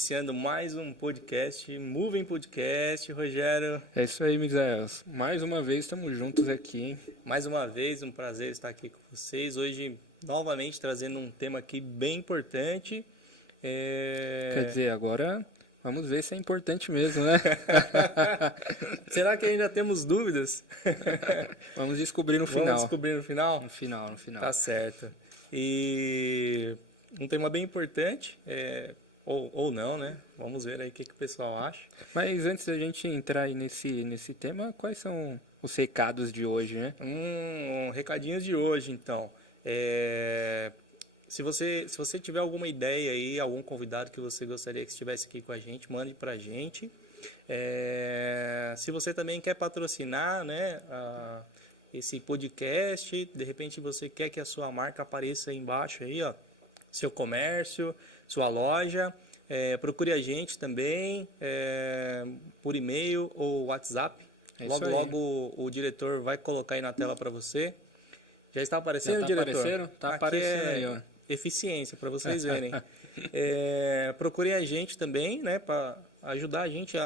iniciando mais um podcast, Moving Podcast, Rogério. É isso aí, Misael. Mais uma vez estamos juntos aqui, hein? Mais uma vez, um prazer estar aqui com vocês. Hoje, novamente, trazendo um tema aqui bem importante. Quer dizer, agora vamos ver se é importante mesmo, né? Será que ainda temos dúvidas? Vamos descobrir no final. Vamos descobrir no final? No final. Tá certo. E um tema bem importante, ou não, né? Vamos ver aí o que o pessoal acha. Mas antes da gente entrar aí nesse tema, quais são os recados de hoje, né? Recadinhos de hoje, então. Se você tiver alguma ideia aí, algum convidado que você gostaria que estivesse aqui com a gente, mande pra gente. Se você também quer patrocinar, né, esse podcast, de repente você quer que a sua marca apareça aí embaixo aí, ó, seu comércio, sua loja, procure a gente também por e-mail ou WhatsApp. Logo o diretor vai colocar aí na tela para você. Já está aparecendo, diretor? Tá aparecendo aí, ó. Eficiência, para vocês verem. Procure a gente também, né, para ajudar a gente.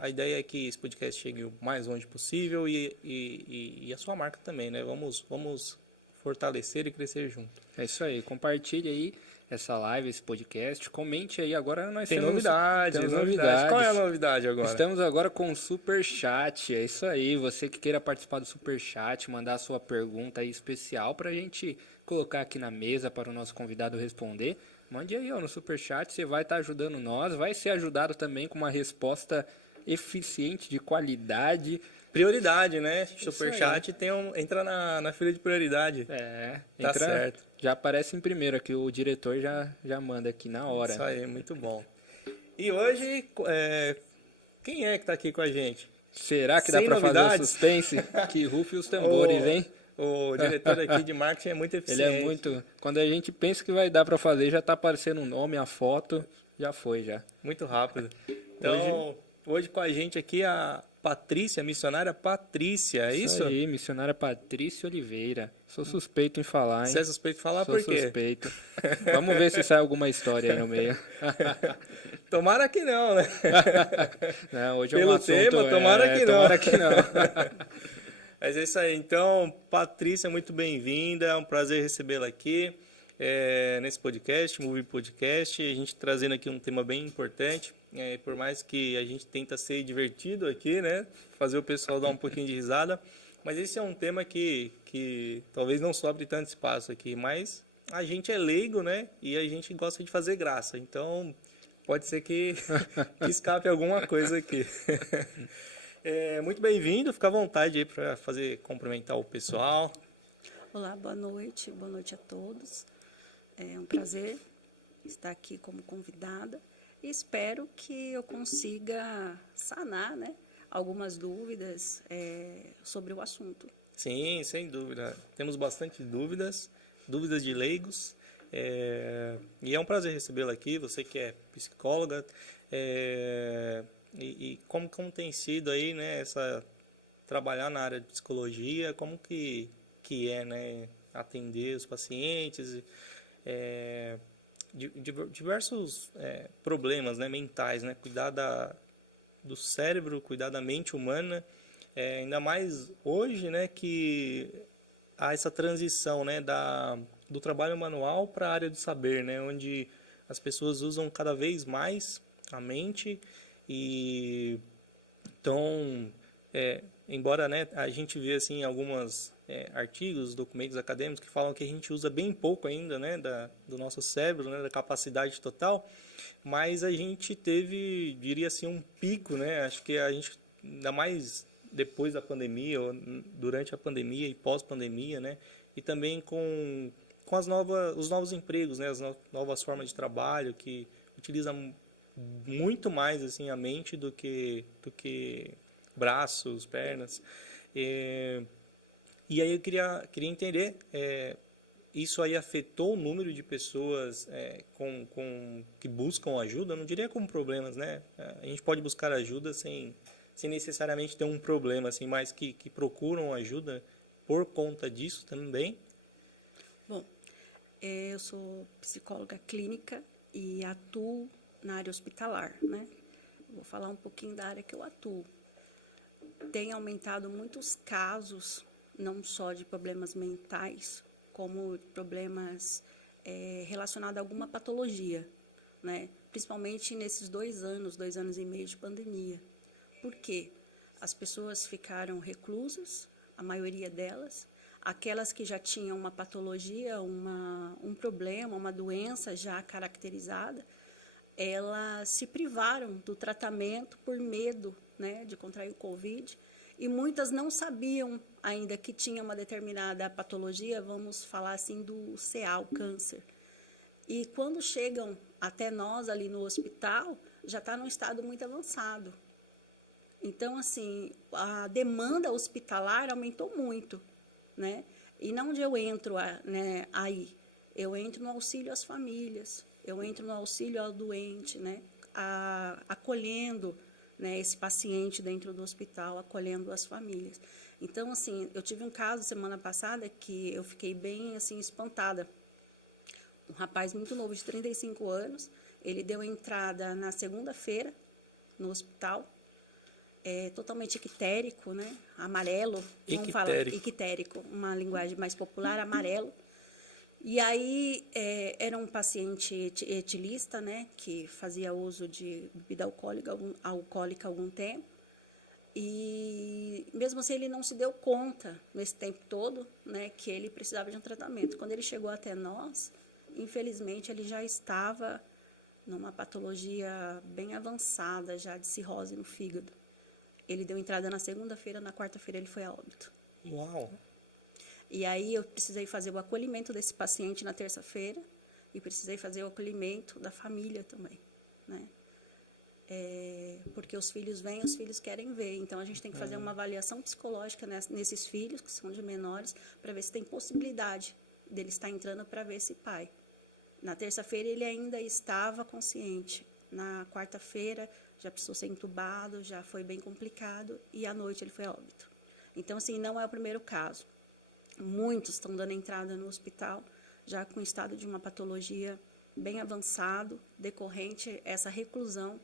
A ideia é que esse podcast chegue o mais longe possível e a sua marca também, né? Vamos fortalecer e crescer junto. É isso aí. Compartilhe aí essa live, esse podcast. Comente aí. Agora nós temos novidades. Qual é a novidade agora? Estamos agora com o Superchat. É isso aí. Você que queira participar do Superchat, mandar a sua pergunta aí especial para a gente colocar aqui na mesa para o nosso convidado responder. Mande aí, ó, no Superchat. Você vai estar ajudando nós. Vai ser ajudado também com uma resposta eficiente, de qualidade. Prioridade, né? Superchat entra na fila de prioridade. Tá certo. Já aparece em primeiro aqui, o diretor já manda aqui na hora. Isso aí, muito bom. E hoje, quem é que tá aqui com a gente? Será que dá pra fazer o suspense? Que rufe os tambores, hein? O diretor aqui de marketing é muito eficiente. Ele é muito... Quando a gente pensa que vai dar pra fazer, já tá aparecendo um nome, a foto, já foi, já. Muito rápido. Então, hoje com a gente aqui a Patrícia, missionária Patrícia, é isso? Isso aí, missionária Patrícia Oliveira. Sou suspeito em falar, hein? Você é suspeito em falar por quê? Sou suspeito. Vamos ver se sai alguma história aí no meio. Tomara que não, né? Não, hoje Pelo é um assunto... tema, tomara que não. Tomara que não. Mas é isso aí. Então, Patrícia, muito bem-vinda. É um prazer recebê-la aqui nesse podcast, Movie Podcast. A gente trazendo aqui um tema bem importante. Por mais que a gente tenta ser divertido aqui, né? Fazer o pessoal dar um pouquinho de risada. Mas esse é um tema que talvez não sobre tanto espaço aqui. Mas a gente é leigo, né? E a gente gosta de fazer graça. Então, pode ser que escape alguma coisa aqui. Muito bem-vindo. Fica à vontade aí para cumprimentar o pessoal. Olá, boa noite a todos. É um prazer estar aqui como convidada e espero que eu consiga sanar, né, algumas dúvidas sobre o assunto. Sim, sem dúvida. Temos bastante dúvidas de leigos. E é um prazer recebê-la aqui, você que é psicóloga. E como tem sido aí, né, trabalhar na área de psicologia, como que é, né, atender os pacientes, diversos problemas, né, mentais, né, cuidar do cérebro, cuidar da mente humana, ainda mais hoje, né, que há essa transição, né, do trabalho manual para a área do saber, né, onde as pessoas usam cada vez mais a mente. E então, embora, né, a gente vê assim alguns artigos, documentos acadêmicos que falam que a gente usa bem pouco ainda, né, do nosso cérebro, né, da capacidade total, mas a gente teve, diria assim, um pico, né, acho que a gente, ainda mais depois da pandemia, ou durante a pandemia e pós-pandemia, né, e também com os novos empregos, né, as novas formas de trabalho que utilizam muito mais assim a mente do que braços, pernas. E aí eu queria entender, isso aí afetou o número de pessoas que buscam ajuda? Eu não diria com problemas, né? A gente pode buscar ajuda sem necessariamente ter um problema, assim, mas que procuram ajuda por conta disso também? Bom, eu sou psicóloga clínica e atuo na área hospitalar, né? Vou falar um pouquinho da área que eu atuo. Tem aumentado muitos casos, não só de problemas mentais, como problemas relacionados a alguma patologia, né? Principalmente nesses 2 anos e meio de pandemia. Por quê? As pessoas ficaram reclusas, a maioria delas, aquelas que já tinham uma patologia, um problema, uma doença já caracterizada, elas se privaram do tratamento por medo, né, de contrair o Covid, e muitas não sabiam ainda que tinha uma determinada patologia, vamos falar assim do CA, o câncer. E quando chegam até nós ali no hospital, já está num estado muito avançado. Então, assim, a demanda hospitalar aumentou muito, né? E não onde eu entro, né, aí, eu entro no auxílio às famílias, eu entro no auxílio ao doente, né? Acolhendo, né, esse paciente dentro do hospital, acolhendo as famílias. Então, assim, eu tive um caso semana passada que eu fiquei bem, assim, espantada. Um rapaz muito novo, de 35 anos, ele deu entrada na segunda-feira no hospital, totalmente ictérico, né? Amarelo. Vamos falar ictérico, uma linguagem mais popular, amarelo. E aí era um paciente etilista, né? Que fazia uso de bebida alcoólica há algum tempo. E mesmo assim ele não se deu conta nesse tempo todo, né? Que ele precisava de um tratamento. Quando ele chegou até nós, infelizmente ele já estava numa patologia bem avançada, já de cirrose no fígado. Ele deu entrada na segunda-feira, na quarta-feira ele foi a óbito. Uau! E aí eu precisei fazer o acolhimento desse paciente na terça-feira e precisei fazer o acolhimento da família também, né? Porque os filhos vêm, os filhos querem ver. Então, a gente tem que fazer uma avaliação psicológica nesses filhos, que são de menores, para ver se tem possibilidade dele estar entrando para ver esse pai. Na terça-feira ele ainda estava consciente. Na quarta-feira já precisou ser entubado, já foi bem complicado, e à noite ele foi a óbito. Então, assim, não é o primeiro caso. Muitos estão dando entrada no hospital, já com estado de uma patologia bem avançado, decorrente essa reclusão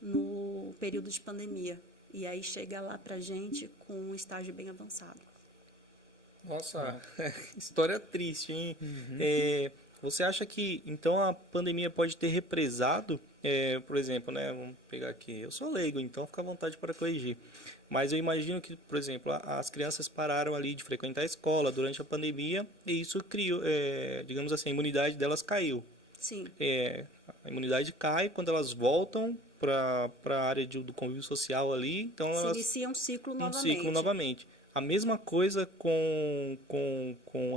no período de pandemia. E aí chega lá pra gente com um estágio bem avançado. Nossa, história triste, hein? Você acha que, então, a pandemia pode ter represado, por exemplo, né? Vamos pegar aqui, eu sou leigo, então fica à vontade para corrigir. Mas eu imagino que, por exemplo, as crianças pararam ali de frequentar a escola durante a pandemia e isso criou, digamos assim, a imunidade delas caiu. Sim. A imunidade cai quando elas voltam para a área do convívio social ali, então Se elas inicia um ciclo novamente. A mesma coisa com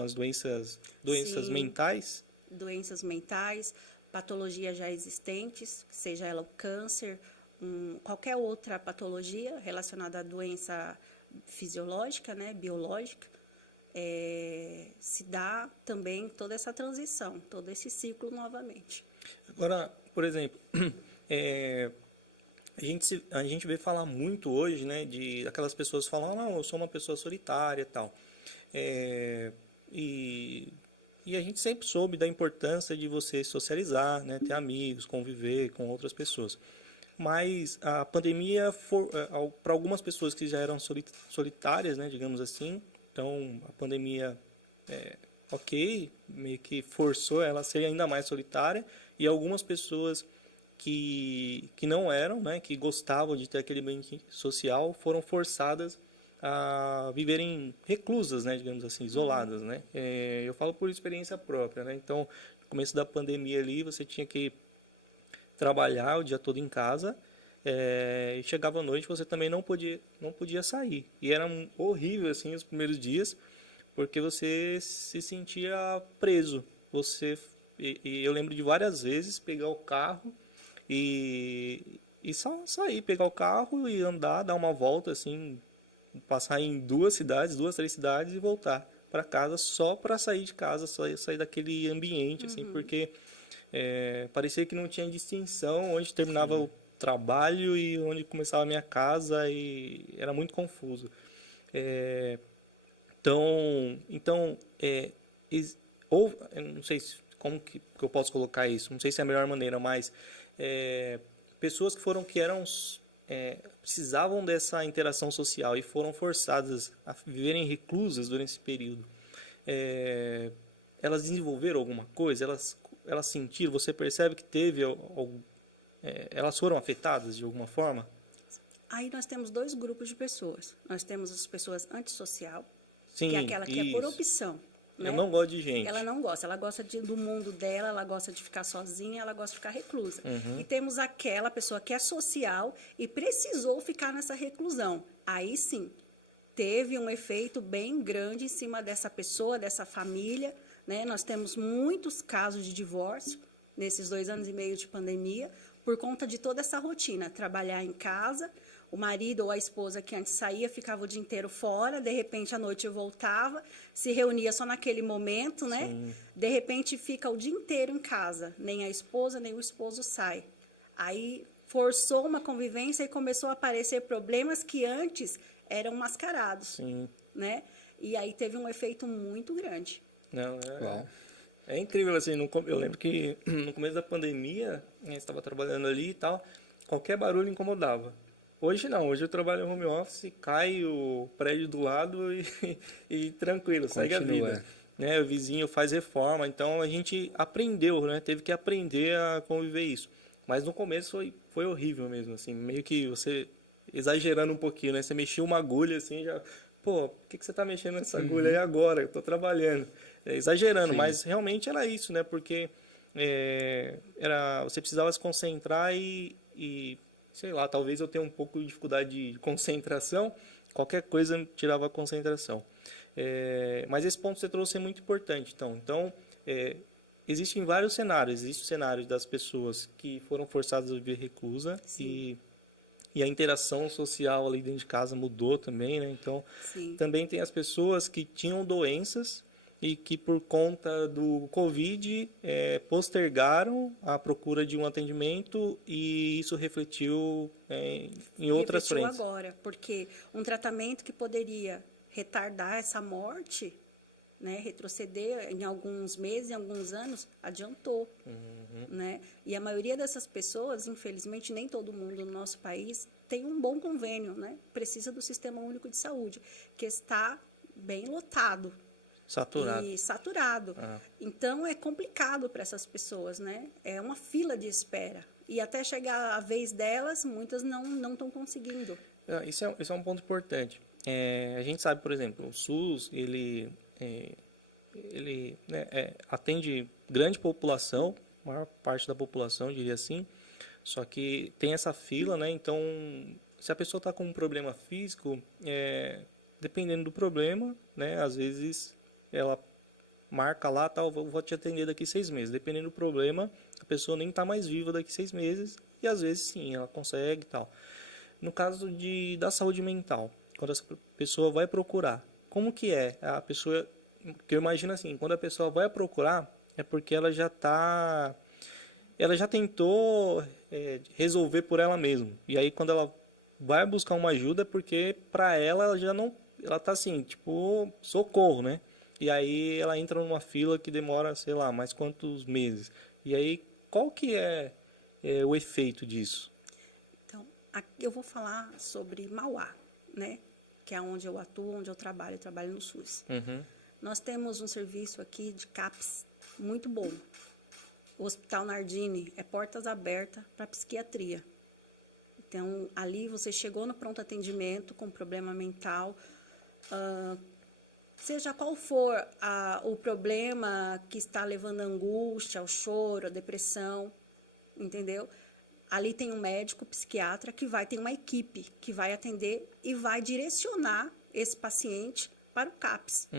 as doenças Sim. mentais? Doenças mentais, patologias já existentes, seja ela o câncer, qualquer outra patologia relacionada à doença fisiológica, né, biológica, se dá também toda essa transição, todo esse ciclo novamente. Agora, por exemplo, a gente vê falar muito hoje, né, de aquelas pessoas que falam, não, eu sou uma pessoa solitária e tal. E a gente sempre soube da importância de você socializar, né, ter amigos, conviver com outras pessoas. Mas a pandemia, para algumas pessoas que já eram solitárias, né, digamos assim, então a pandemia, meio que forçou ela a ser ainda mais solitária, e algumas pessoas que não eram, né, que gostavam de ter aquele ambiente social, foram forçadas a viverem reclusas, né, digamos assim, isoladas, né? Eu falo por experiência própria, né? Então, no começo da pandemia ali, você tinha que trabalhar o dia todo em casa, e chegava à noite você também não podia sair. E era horrível assim os primeiros dias, porque você se sentia preso. E eu lembro de várias vezes pegar o carro e só sair, pegar o carro e andar, dar uma volta assim, passar em 2, 3 cidades e voltar para casa só para sair de casa, só sair daquele ambiente, assim, porque parecia que não tinha distinção onde terminava o trabalho e onde começava a minha casa, e era muito confuso. Então, eu não sei como que eu posso colocar isso? Não sei se é a melhor maneira, mas pessoas que eram precisavam dessa interação social e foram forçadas a viverem reclusas durante esse período. Elas desenvolveram alguma coisa? Elas sentiram? Você percebe que teve elas foram afetadas de alguma forma? Aí nós temos dois grupos de pessoas. Nós temos as pessoas antissocial, Sim, que é aquela que é por opção. Né? Eu não gosto de gente. Ela não gosta, ela gosta do mundo dela, ela gosta de ficar sozinha, ela gosta de ficar reclusa. E temos aquela pessoa que é social e precisou ficar nessa reclusão. Aí sim, teve um efeito bem grande em cima dessa pessoa, dessa família. Né? Nós temos muitos casos de divórcio nesses 2 anos e meio de pandemia, por conta de toda essa rotina, trabalhar em casa. O marido ou a esposa que antes saía ficava o dia inteiro fora, de repente à noite voltava, se reunia só naquele momento, né? Sim. De repente fica o dia inteiro em casa, nem a esposa nem o esposo sai. Aí forçou uma convivência e começou a aparecer problemas que antes eram mascarados. Sim. Né? E aí teve um efeito muito grande. Não, é incrível, assim, eu lembro que no começo da pandemia, eu estava trabalhando ali e tal, qualquer barulho incomodava. Hoje não, hoje eu trabalho em home office, cai o prédio do lado e tranquilo, segue a vida. Né? O vizinho faz reforma, então a gente aprendeu, né? Teve que aprender a conviver isso. Mas no começo foi horrível mesmo, assim, meio que você exagerando um pouquinho, né? Você mexia uma agulha assim, já, pô, por que você tá mexendo nessa agulha aí agora? Eu tô trabalhando. Exagerando, mas realmente era isso, né? Porque você precisava se concentrar e sei lá, talvez eu tenha um pouco de dificuldade de concentração, qualquer coisa tirava a concentração. Mas esse ponto que você trouxe é muito importante. Então existem vários cenários. Existe o cenário das pessoas que foram forçadas a viver reclusa e a interação social ali dentro de casa mudou também, né? Então, também tem as pessoas que tinham doenças e que por conta do Covid postergaram a procura de um atendimento e isso refletiu em outras frentes. Refletiu agora, porque um tratamento que poderia retardar essa morte, né, retroceder em alguns meses, em alguns anos, adiantou. Né? E a maioria dessas pessoas, infelizmente, nem todo mundo no nosso país tem um bom convênio, né? Precisa do Sistema Único de Saúde, que está bem lotado. Saturado. Então, é complicado para essas pessoas, né? É uma fila de espera. E até chegar a vez delas, muitas não estão conseguindo. Isso é um ponto importante. A gente sabe, por exemplo, o SUS, ele atende grande população, maior parte da população, diria assim, só que tem essa fila, né? Então, se a pessoa está com um problema físico, dependendo do problema, né? Às vezes ela marca lá, tal, vou te atender daqui 6 meses. Dependendo do problema, a pessoa nem está mais viva daqui 6 meses e às vezes sim, ela consegue e tal. No caso da saúde mental, quando essa pessoa vai procurar, como que é? A pessoa, que eu imagino assim, quando a pessoa vai procurar, é porque ela já tentou resolver por ela mesma. E aí quando ela vai buscar uma ajuda, é porque para ela já não, ela tá assim, tipo, socorro, né? E aí ela entra numa fila que demora, sei lá, mais quantos meses. E aí, qual que é o efeito disso? Então, aqui eu vou falar sobre Mauá, né? Que é onde eu atuo, onde eu trabalho no SUS. Nós temos um serviço aqui de CAPS muito bom. O Hospital Nardini é portas abertas para psiquiatria. Então, ali você chegou no pronto atendimento com problema mental, seja qual for o problema que está levando a angústia, ao choro, a depressão, entendeu? Ali tem um médico psiquiatra que ter uma equipe que vai atender e vai direcionar esse paciente para o CAPS.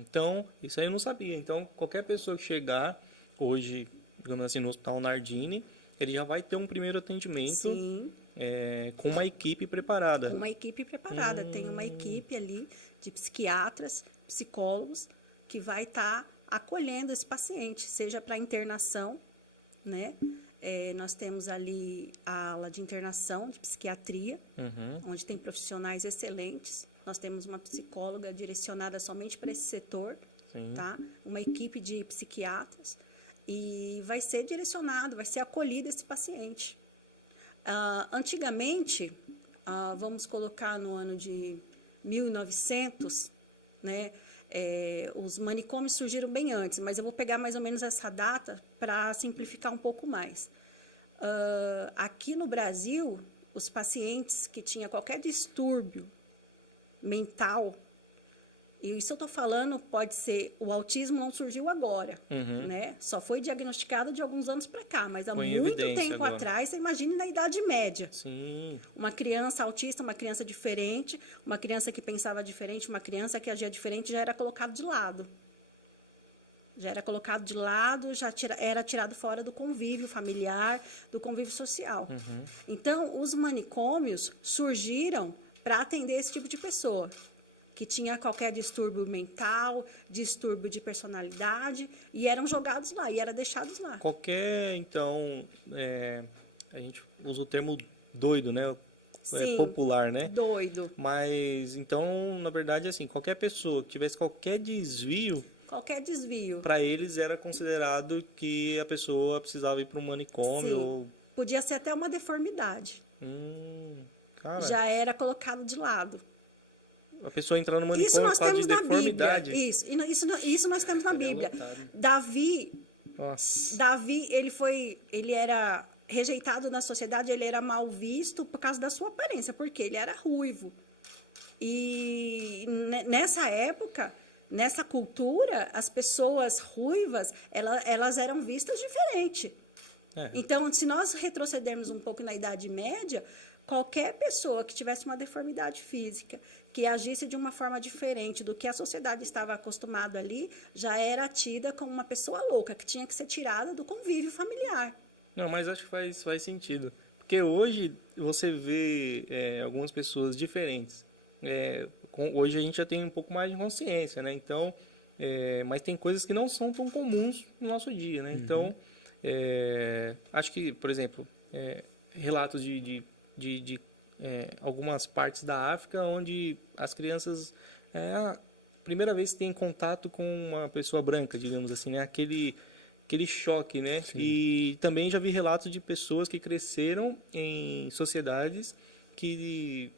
Então, isso aí eu não sabia. Então, qualquer pessoa que chegar hoje, digamos assim, no Hospital Nardini, ele já vai ter um primeiro atendimento com uma equipe preparada. Com uma equipe preparada. Tem uma equipe ali de psiquiatras, psicólogos, que vai estar acolhendo esse paciente, seja para internação, né? Nós temos ali a ala de internação, de psiquiatria, onde tem profissionais excelentes. Nós temos uma psicóloga direcionada somente para esse setor, tá? Uma equipe de psiquiatras. e vai ser direcionado, vai ser acolhido esse paciente. Antigamente, vamos colocar no ano de 1900, né, os manicômios surgiram bem antes, mas eu vou pegar mais ou menos essa data para simplificar um pouco mais. Aqui no Brasil, os pacientes que tinham qualquer distúrbio mental, e isso eu estou falando, pode ser, o autismo não surgiu agora, né? Só foi diagnosticado de alguns anos para cá, mas há muito tempo agora. atrás, você imagine na Idade Média. Sim. Uma criança autista, uma criança diferente, uma criança que pensava diferente, uma criança que agia diferente, já era colocado de lado. Já era colocado de lado, era tirado fora do convívio familiar, do convívio social. Então, os manicômios surgiram para atender esse tipo de pessoa, que tinha qualquer distúrbio mental, distúrbio de personalidade, e eram jogados lá, e eram deixados lá. Qualquer, então, a gente usa o termo doido, né? Sim, Popular, né? Doido. Mas, então, na verdade, assim, qualquer pessoa que tivesse qualquer desvio, Qualquer desvio. para eles era considerado que a pessoa precisava ir para um manicômio. Sim. Ou... Podia ser até uma deformidade. Cara, Já era colocado de lado. a pessoa entrando no Isso manicômio nós por causa de temos na deformidade. Bíblia. Isso nós temos na Bíblia. Davi, ele era rejeitado na sociedade, ele era mal visto por causa da sua aparência, porque ele era ruivo. E nessa época, nessa cultura, as pessoas ruivas, elas eram vistas diferente. Então, se nós retrocedermos um pouco na Idade Média, qualquer pessoa que tivesse uma deformidade física, que agisse de uma forma diferente do que a sociedade estava acostumada ali, já era tida como uma pessoa louca, que tinha que ser tirada do convívio familiar. Não, mas acho que faz sentido. Porque hoje você vê algumas pessoas diferentes. Hoje a gente já tem um pouco mais de consciência, né? Então, mas tem coisas que não são tão comuns no nosso dia, né? Então, acho que, por exemplo, relatos de algumas partes da África onde as crianças a primeira vez que têm contato com uma pessoa branca, digamos assim, né? Aquele choque, né? Sim. E também já vi relatos de pessoas que cresceram em sociedades que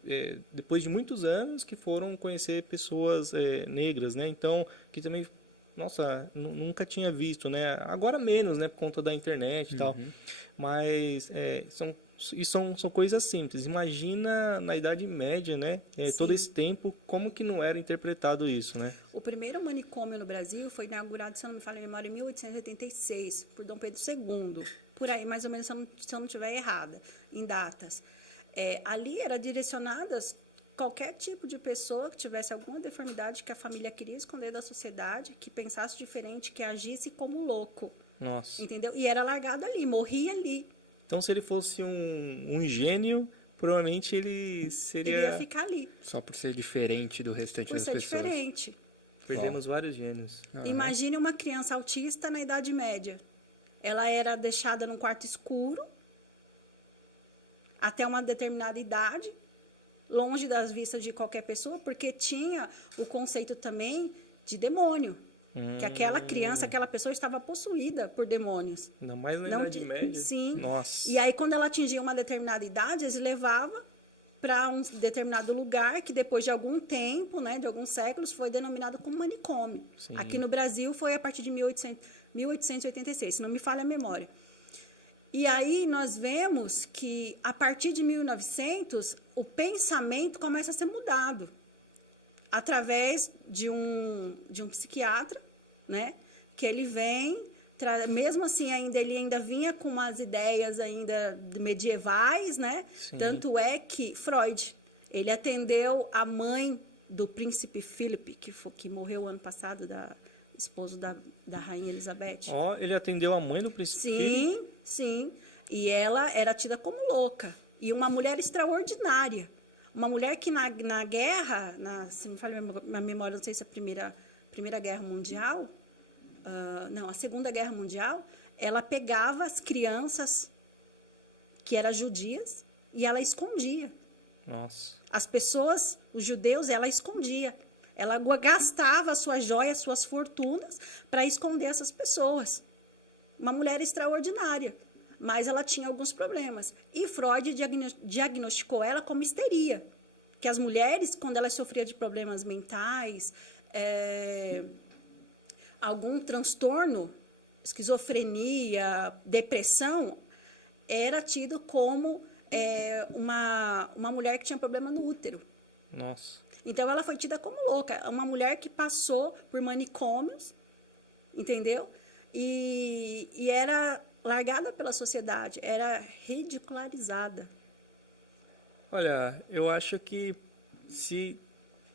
depois de muitos anos que foram conhecer pessoas negras, né? Então, que também, nossa, nunca tinha visto, né? Agora menos, né? Por conta da internet e tal. Mas são coisas simples. Imagina na Idade Média, né? Todo esse tempo, como que não era interpretado isso, né? O primeiro manicômio no Brasil foi inaugurado, se eu não me falha a memória, em 1886, por Dom Pedro II. Por aí, mais ou menos, se eu não estiver errada, em datas. Ali era direcionadas qualquer tipo de pessoa que tivesse alguma deformidade que a família queria esconder da sociedade, que pensasse diferente, que agisse como louco. Nossa. Entendeu? E era largado ali, morria ali. Então, se ele fosse um gênio, provavelmente ele seria... Ele ia ficar ali. Só por ser diferente do restante das pessoas. Por ser diferente. Perdemos vários gênios. Imagine uma criança autista na Idade Média. Ela era deixada num quarto escuro, até uma determinada idade, longe das vistas de qualquer pessoa, porque tinha o conceito também de demônio. Que aquela criança, aquela pessoa estava possuída por demônios. Ainda mais na Idade Média. Sim. Nossa. E aí, quando ela atingia uma determinada idade, eles levavam para um determinado lugar, que depois de algum tempo, né, de alguns séculos, foi denominado como manicômio. Sim. Aqui no Brasil foi a partir de 1886, se não me falha a memória. E aí nós vemos que, a partir de 1900, o pensamento começa a ser mudado. Através de um psiquiatra, né? Que ele vem, mesmo assim ele ainda vinha com umas ideias ainda medievais, né? Sim. Tanto é que Freud, ele atendeu a mãe do príncipe Philip, que morreu ano passado, esposo da rainha Elizabeth. Ele atendeu a mãe do príncipe Philip? Sim. E ela era tida como louca. E uma mulher extraordinária. Uma mulher que na guerra, se me falha a memória, não sei se a primeira Guerra Mundial, a Segunda Guerra Mundial, ela pegava as crianças que eram judias e ela escondia. Nossa. As pessoas, os judeus, ela escondia. Ela gastava suas joias, suas fortunas para esconder essas pessoas. uma mulher extraordinária, mas ela tinha alguns problemas. E Freud diagnosticou ela como histeria, que as mulheres, quando elas sofriam de problemas mentais, algum transtorno, esquizofrenia, depressão, era tido como uma mulher que tinha problema no útero. Nossa. Então, ela foi tida como louca. Uma mulher que passou por manicômios, entendeu? E era largada pela sociedade, era ridicularizada. Olha, eu acho que se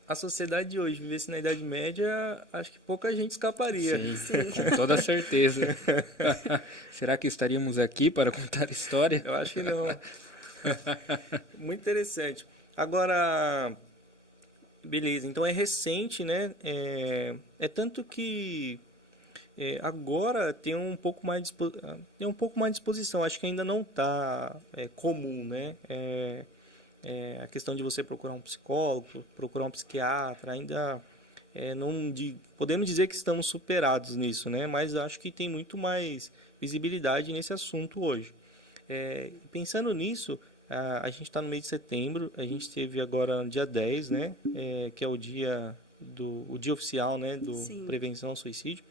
a sociedade de hoje vivesse na Idade Média, acho que pouca gente escaparia. Sim, com toda certeza. Será que estaríamos aqui para contar história? Eu acho que não. Muito interessante. Agora, beleza, então é recente, né? É tanto que agora tem um pouco mais de disposição. Acho que ainda não está comum, né? A questão de você procurar um psicólogo, procurar um psiquiatra, ainda podemos dizer que estamos superados nisso, né? Mas acho que tem muito mais visibilidade nesse assunto hoje. Pensando nisso, a gente está no mês de setembro, a gente teve agora no dia 10, né? Que é o dia oficial, né? Do Sim. Prevenção ao Suicídio.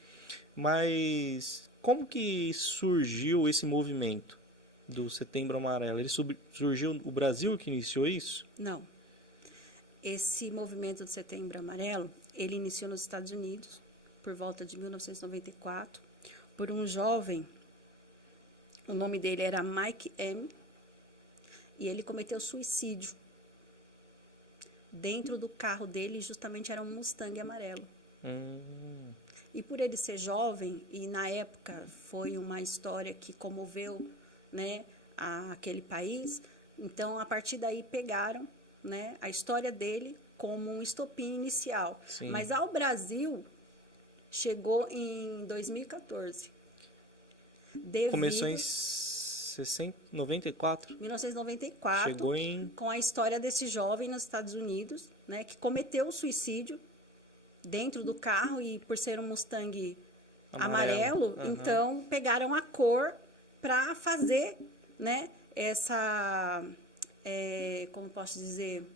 Mas como que surgiu esse movimento do Setembro Amarelo? Ele surgiu o Brasil que iniciou isso? Não. Esse movimento do Setembro Amarelo, ele iniciou nos Estados Unidos, por volta de 1994, por um jovem, o nome dele era Mike M., e ele cometeu suicídio. Dentro do carro dele, justamente, era um Mustang amarelo. E por ele ser jovem, e na época foi uma história que comoveu, né, aquele país, então a partir daí pegaram, né, a história dele como um estopim inicial. Sim. Mas ao Brasil chegou em 2014. Começou em 94? 1994, Chegou com a história desse jovem nos Estados Unidos, né, que cometeu o suicídio dentro do carro, e por ser um Mustang amarelo, então pegaram a cor para fazer, né, essa, como posso dizer,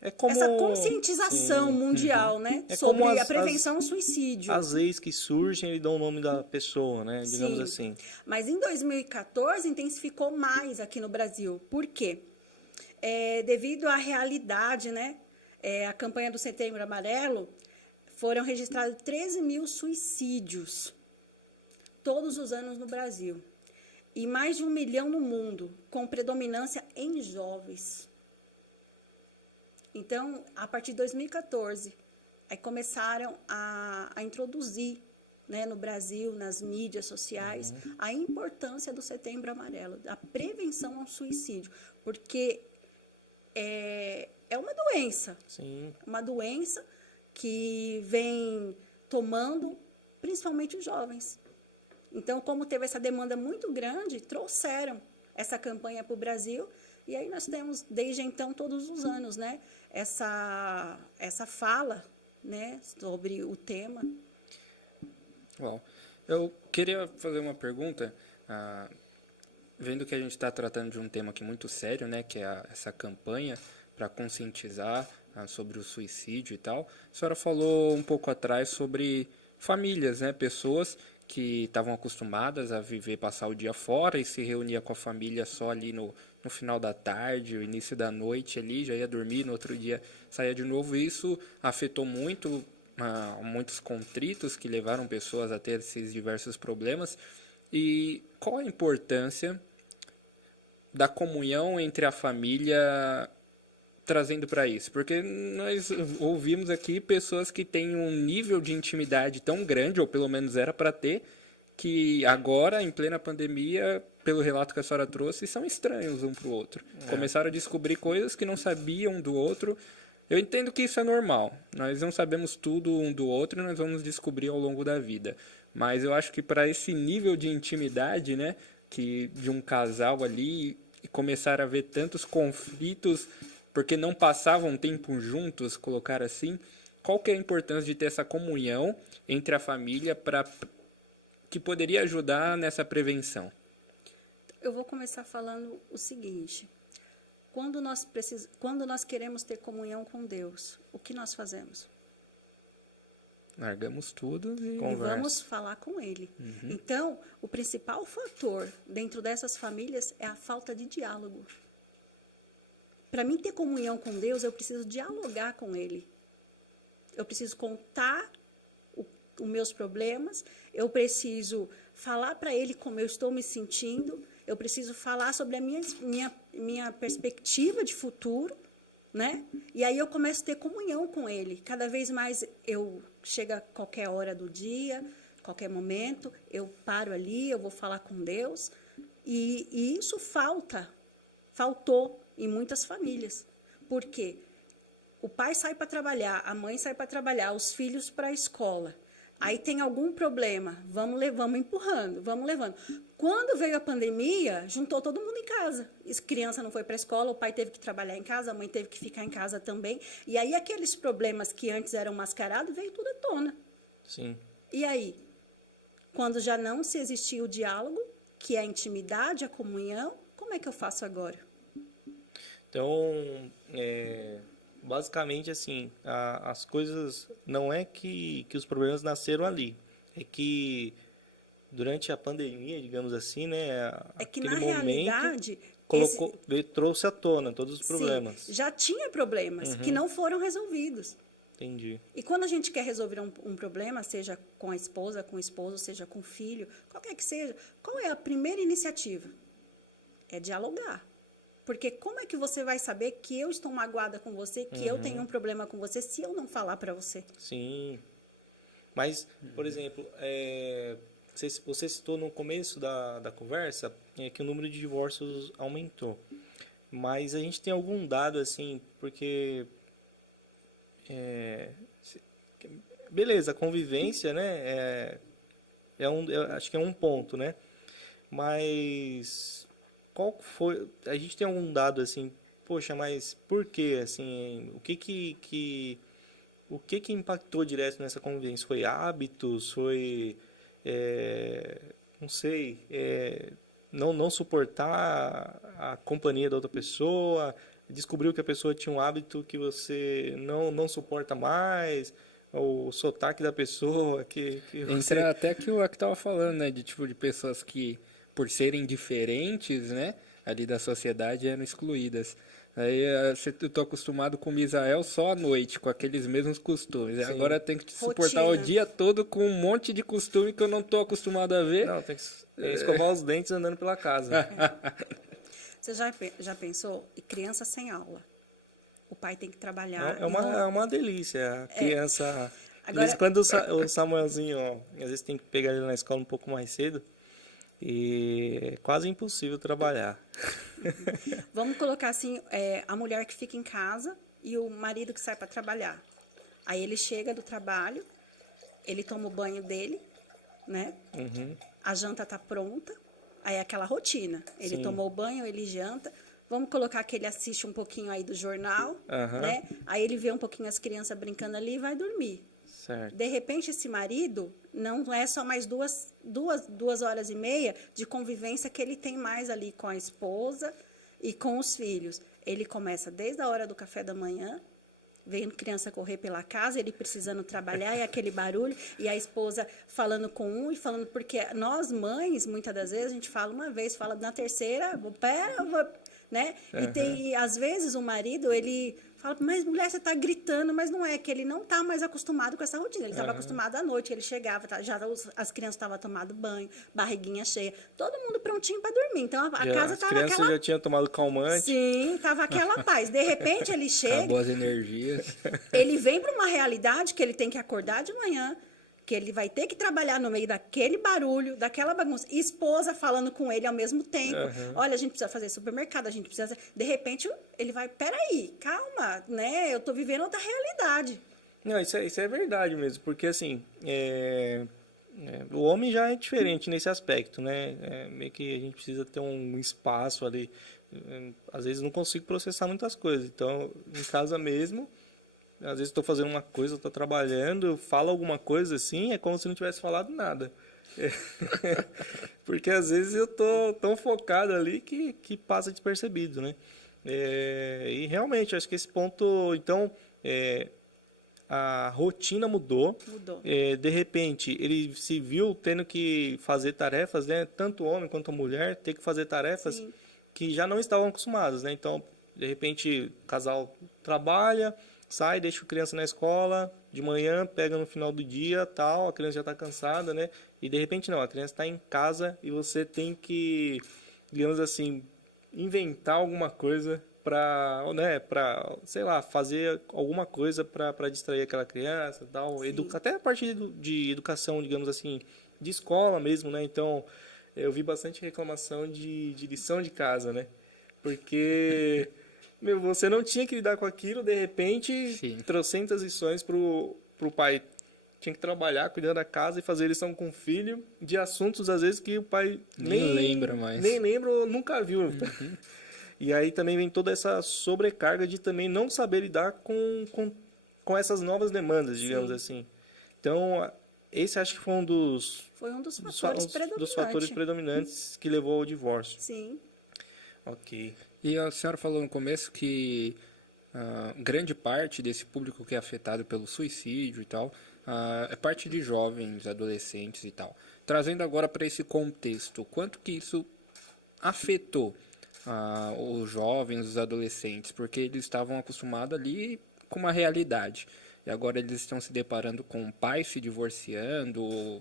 essa conscientização mundial, né, sobre a prevenção ao suicídio. As leis que surgem, ele dá o nome da pessoa, né, digamos assim. Mas em 2014 intensificou mais aqui no Brasil. Por quê? Devido à realidade, né, a campanha do Setembro Amarelo, foram registrados 13 mil suicídios todos os anos no Brasil. E mais de 1 milhão no mundo, com predominância em jovens. Então, a partir de 2014, aí começaram a introduzir, né, no Brasil, nas mídias sociais, a importância do Setembro Amarelo, da prevenção ao suicídio. Porque é uma doença. Sim. Uma doença que vem tomando principalmente os jovens. Então, como teve essa demanda muito grande, trouxeram essa campanha para o Brasil, e aí nós temos, desde então, todos os anos, né, essa fala, né, sobre o tema. Bom, eu queria fazer uma pergunta, vendo que a gente está tratando de um tema aqui muito sério, né, que é essa campanha para conscientizar sobre o suicídio e tal. A senhora falou um pouco atrás sobre famílias, né, pessoas que estavam acostumadas a viver, passar o dia fora e se reunia com a família só ali no final da tarde, o início da noite ali, já ia dormir, no outro dia saía de novo. Isso afetou muito, muitos contritos que levaram pessoas a ter esses diversos problemas. E qual a importância da comunhão entre a família trazendo para isso? Porque nós ouvimos aqui pessoas que têm um nível de intimidade tão grande, ou pelo menos era para ter, que agora, em plena pandemia, pelo relato que a senhora trouxe, são estranhos um para o outro. Começaram a descobrir coisas que não sabiam do outro. Eu entendo que isso é normal. Nós não sabemos tudo um do outro e nós vamos descobrir ao longo da vida. Mas eu acho que para esse nível de intimidade, né, que de um casal ali, e começar a ver tantos conflitos porque não passavam tempo juntos, colocar assim, qual que é a importância de ter essa comunhão entre a família para que poderia ajudar nessa prevenção? Eu vou começar falando o seguinte. Quando nós queremos ter comunhão com Deus, o que nós fazemos? Largamos tudo e E vamos falar com Ele. Então, o principal fator dentro dessas famílias é a falta de diálogo. Para mim ter comunhão com Deus, eu preciso dialogar com Ele. Eu preciso contar os meus problemas, eu preciso falar para Ele como eu estou me sentindo, eu preciso falar sobre a minha perspectiva de futuro, né? E aí eu começo a ter comunhão com Ele. Cada vez mais chega qualquer hora do dia, qualquer momento, eu paro ali, eu vou falar com Deus. E isso faltou em muitas famílias. Por quê? O pai sai para trabalhar, a mãe sai para trabalhar, os filhos para a escola. Aí tem algum problema, vamos empurrando, vamos levando. Quando veio a pandemia, juntou todo mundo em casa. A criança não foi para a escola, o pai teve que trabalhar em casa, a mãe teve que ficar em casa também. E aí aqueles problemas que antes eram mascarados, veio tudo à tona. Sim. E aí? Quando já não se existia o diálogo, que é a intimidade, a comunhão, como é que eu faço agora? Então, basicamente, assim, as coisas... Não é que os problemas nasceram ali. É que durante a pandemia, digamos assim, né? É que, aquele na momento realidade... trouxe à tona todos os problemas. Sim, já tinha problemas que não foram resolvidos. Entendi. E quando a gente quer resolver um problema, seja com a esposa, com o esposo, seja com o filho, qualquer que seja, qual é a primeira iniciativa? É dialogar. Porque como é que você vai saber que eu estou magoada com você, que eu tenho um problema com você, se eu não falar para você? Sim. Mas, por exemplo, você citou no começo da conversa que o número de divórcios aumentou. Mas a gente tem algum dado, assim, porque... beleza, a convivência, né? Acho que é um ponto, né? Mas... Qual foi... A gente tem algum dado, assim... Poxa, mas por quê? Assim, o que impactou direto nessa convivência? Foi hábitos? Foi... não sei... não suportar a companhia da outra pessoa? Descobriu que a pessoa tinha um hábito que você não suporta mais? O sotaque da pessoa que você... Entra até que o que estava falando, né? De tipo de pessoas que, por serem diferentes, né? Ali da sociedade, eram excluídas. Aí eu tô acostumado com o Misael só à noite, com aqueles mesmos costumes. Sim. Agora eu tenho que suportar o dia todo com um monte de costume que eu não tô acostumado a ver. Não, tem que escovar os dentes andando pela casa. Você já pensou? E criança sem aula. O pai tem que trabalhar. É uma delícia. A criança... Agora... De vez em quando o Samuelzinho, às vezes tem que pegar ele na escola um pouco mais cedo. E é quase impossível trabalhar. Vamos colocar assim, a mulher que fica em casa e o marido que sai para trabalhar. Aí ele chega do trabalho, ele toma o banho dele, né? A janta tá pronta, aí é aquela rotina. Ele tomou o banho, ele janta. Vamos colocar que ele assiste um pouquinho aí do jornal, né? Aí ele vê um pouquinho as crianças brincando ali e vai dormir. Certo. De repente, esse marido não é só mais 2 horas e meia de convivência que ele tem mais ali com a esposa e com os filhos. Ele começa desde a hora do café da manhã, vendo criança correr pela casa, ele precisando trabalhar, e aquele barulho, e a esposa falando com um e falando... Porque nós, mães, muitas das vezes, a gente fala uma vez, fala na terceira, né? E às vezes o marido, ele... Fala, mas mulher, você está gritando, mas não é, que ele não está mais acostumado com essa rotina. Ele estava acostumado à noite, ele chegava, as crianças estavam tomando banho, barriguinha cheia, todo mundo prontinho para dormir. Então a casa estava aquela... As crianças já tinham tomado calmante. Sim, estava aquela paz. De repente ele chega... Acabou as energias. Ele vem para uma realidade que ele tem que acordar de manhã, que ele vai ter que trabalhar no meio daquele barulho, daquela bagunça. Esposa falando com ele ao mesmo tempo. Olha, a gente precisa fazer supermercado, a gente precisa... De repente, ele vai... Peraí, calma, né? Eu tô vivendo outra realidade. Não, isso é verdade mesmo, porque assim... o homem já é diferente nesse aspecto, né? Meio que a gente precisa ter um espaço ali. Às vezes não consigo processar muitas coisas. Então, em casa mesmo... Às vezes estou fazendo uma coisa, estou trabalhando, eu falo alguma coisa assim, é como se não tivesse falado nada. Porque às vezes eu tô tão focado ali que passa despercebido, né? E realmente, acho que esse ponto, então, a rotina mudou. Mudou. De repente, ele se viu tendo que fazer tarefas, né? Tanto o homem quanto a mulher, ter que fazer tarefas Sim. que já não estavam acostumados, né? Então, de repente, o casal trabalha, sai, deixa a criança na escola, de manhã, pega no final do dia, tal, a criança já está cansada, né? E de repente não, a criança está em casa e você tem que, digamos assim, inventar alguma coisa para, né, sei lá, fazer alguma coisa para distrair aquela criança, tal, Sim. até a parte de educação, digamos assim, de escola mesmo, né? Então, eu vi bastante reclamação de lição de casa, né? Porque meu, você não tinha que lidar com aquilo, de repente, Sim. trocentas lições pro pai. Tinha que trabalhar, cuidar da casa e fazer lição com o filho de assuntos, às vezes, que o pai Nem lembra mais. nem lembra ou nunca viu. E aí também vem toda essa sobrecarga de também não saber lidar com essas novas demandas, digamos assim. Então, esse acho que foi um Foi um dos fatores predominantes. dos fatores predominantes que levou ao divórcio. Sim. Ok. E a senhora falou no começo que grande parte desse público que é afetado pelo suicídio e tal é parte de jovens, adolescentes e tal. Trazendo agora para esse contexto, quanto que isso afetou os jovens, os adolescentes? Porque eles estavam acostumados ali com uma realidade. E agora eles estão se deparando com pais se divorciando,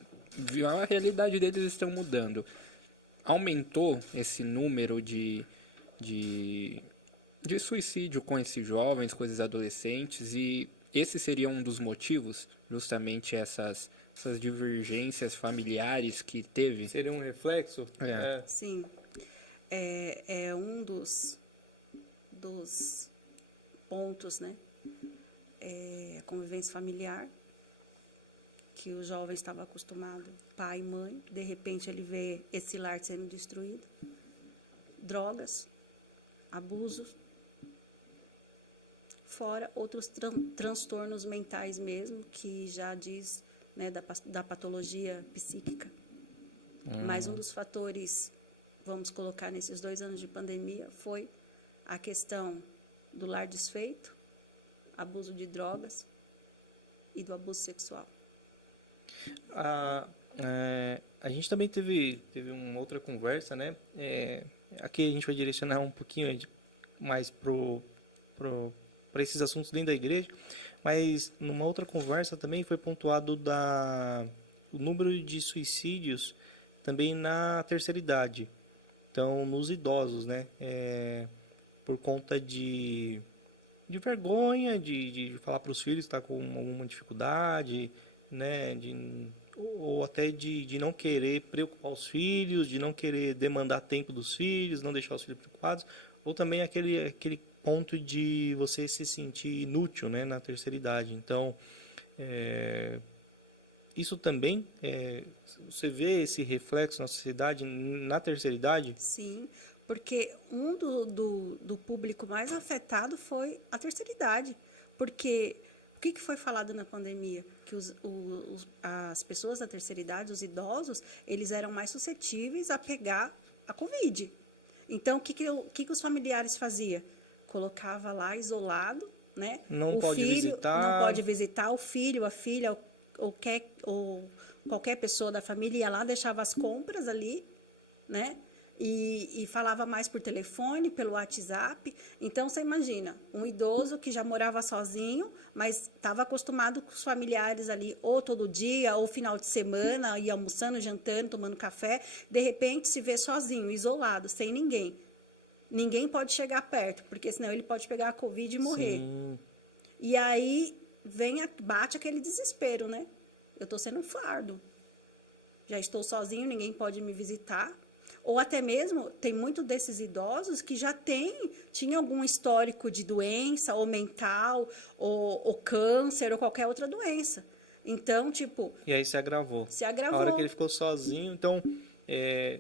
a realidade deles está mudando. Aumentou esse número de suicídio com esses jovens, com esses adolescentes, e esse seria um dos motivos, justamente essas divergências familiares que teve. Seria um reflexo? Sim. É um dos pontos, né? A convivência familiar, que o jovem estava acostumado, pai e mãe, de repente ele vê esse lar sendo destruído. Drogas, abusos, fora outros transtornos mentais mesmo, que já diz, né, da patologia psíquica. Mas um dos fatores, vamos colocar nesses 2 anos de pandemia, foi a questão do lar desfeito, abuso de drogas e do abuso sexual. A gente também teve uma outra conversa, né? Aqui a gente vai direcionar um pouquinho mais para esses assuntos dentro da igreja, mas numa outra conversa também foi pontuado o número de suicídios também na terceira idade, então nos idosos, né? Por conta de vergonha, de falar para os filhos que está com alguma dificuldade, né? Ou até de não querer preocupar os filhos, de não querer demandar tempo dos filhos, não deixar os filhos preocupados, ou também aquele ponto de você se sentir inútil, né, na terceira idade. Então, isso também, você vê esse reflexo na sociedade na terceira idade? Sim, porque um do público mais afetado foi a terceira idade, porque o que foi falado na pandemia? Que as pessoas da terceira idade, os idosos, eles eram mais suscetíveis a pegar a Covid. Então, o que os familiares faziam? Colocava lá isolado, né? Não pode visitar, o filho, a filha, ou qualquer pessoa da família ia lá, deixava as compras ali, né? E falava mais por telefone, pelo WhatsApp. Então, você imagina, um idoso que já morava sozinho, mas estava acostumado com os familiares ali, ou todo dia, ou final de semana, ia almoçando, jantando, tomando café, de repente se vê sozinho, isolado, sem ninguém. Ninguém pode chegar perto, porque senão ele pode pegar a Covid e morrer. Sim. E aí bate aquele desespero, né? Eu estou sendo um fardo. Já estou sozinho, ninguém pode me visitar. Ou até mesmo, tem muito desses idosos que já tinha algum histórico de doença, ou mental, ou câncer, ou qualquer outra doença. Então, tipo... E aí se agravou. Se agravou. A hora que ele ficou sozinho, então,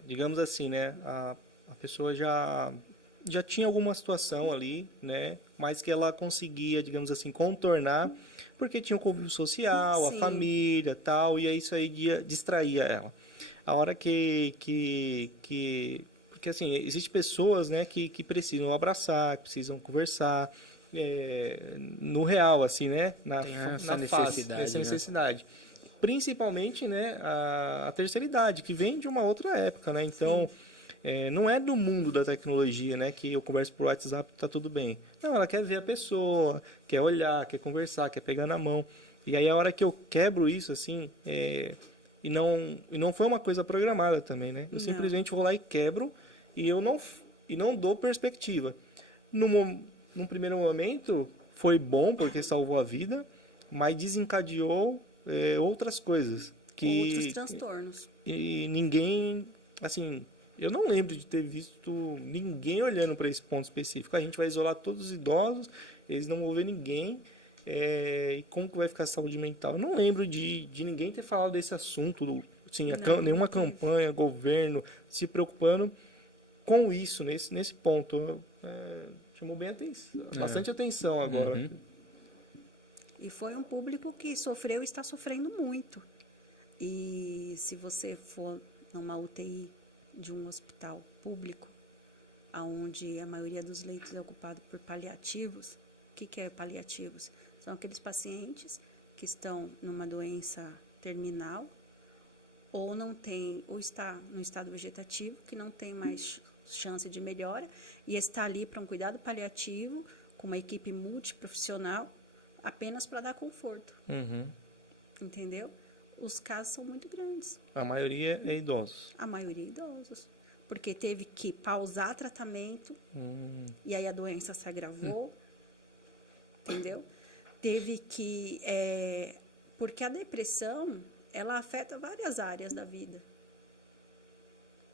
digamos assim, né? A pessoa já tinha alguma situação ali, né? Mas que ela conseguia, digamos assim, contornar, porque tinha o convívio social, Sim. a família, tal, e aí isso aí distraía ela. A hora porque assim, existem pessoas, né, que precisam abraçar, que precisam conversar, no real, assim, né, Tem essa na face, necessidade, essa né? necessidade. Principalmente, né, a terceira idade, que vem de uma outra época, né, então... não é do mundo da tecnologia, né? Que eu converso por WhatsApp e tá tudo bem. Não, ela quer ver a pessoa, quer olhar, quer conversar, quer pegar na mão. E aí a hora que eu quebro isso, assim, e não foi uma coisa programada também, né? Eu simplesmente vou lá e quebro e eu não dou perspectiva. Num primeiro momento foi bom porque salvou a vida, mas desencadeou outras coisas. Outros transtornos. E ninguém, assim... Eu não lembro de ter visto ninguém olhando para esse ponto específico. A gente vai isolar todos os idosos, eles não vão ver ninguém. E como que vai ficar a saúde mental? Eu não lembro de ninguém ter falado desse assunto, assim, nenhuma campanha, governo, se preocupando com isso, nesse ponto. Chamou bem bastante atenção agora. Uhum. E foi um público que sofreu e está sofrendo muito. E se você for numa UTI de um hospital público, onde a maioria dos leitos é ocupado por paliativos. O que é paliativos? São aqueles pacientes que estão numa doença terminal ou está no estado vegetativo, que não tem mais chance de melhora, e está ali para um cuidado paliativo, com uma equipe multiprofissional, apenas para dar conforto. Uhum. Entendeu? Os casos são muito grandes. A maioria é idosos. A maioria é idosos. Porque teve que pausar tratamento, e aí a doença se agravou, entendeu? Teve que... porque a depressão, ela afeta várias áreas da vida.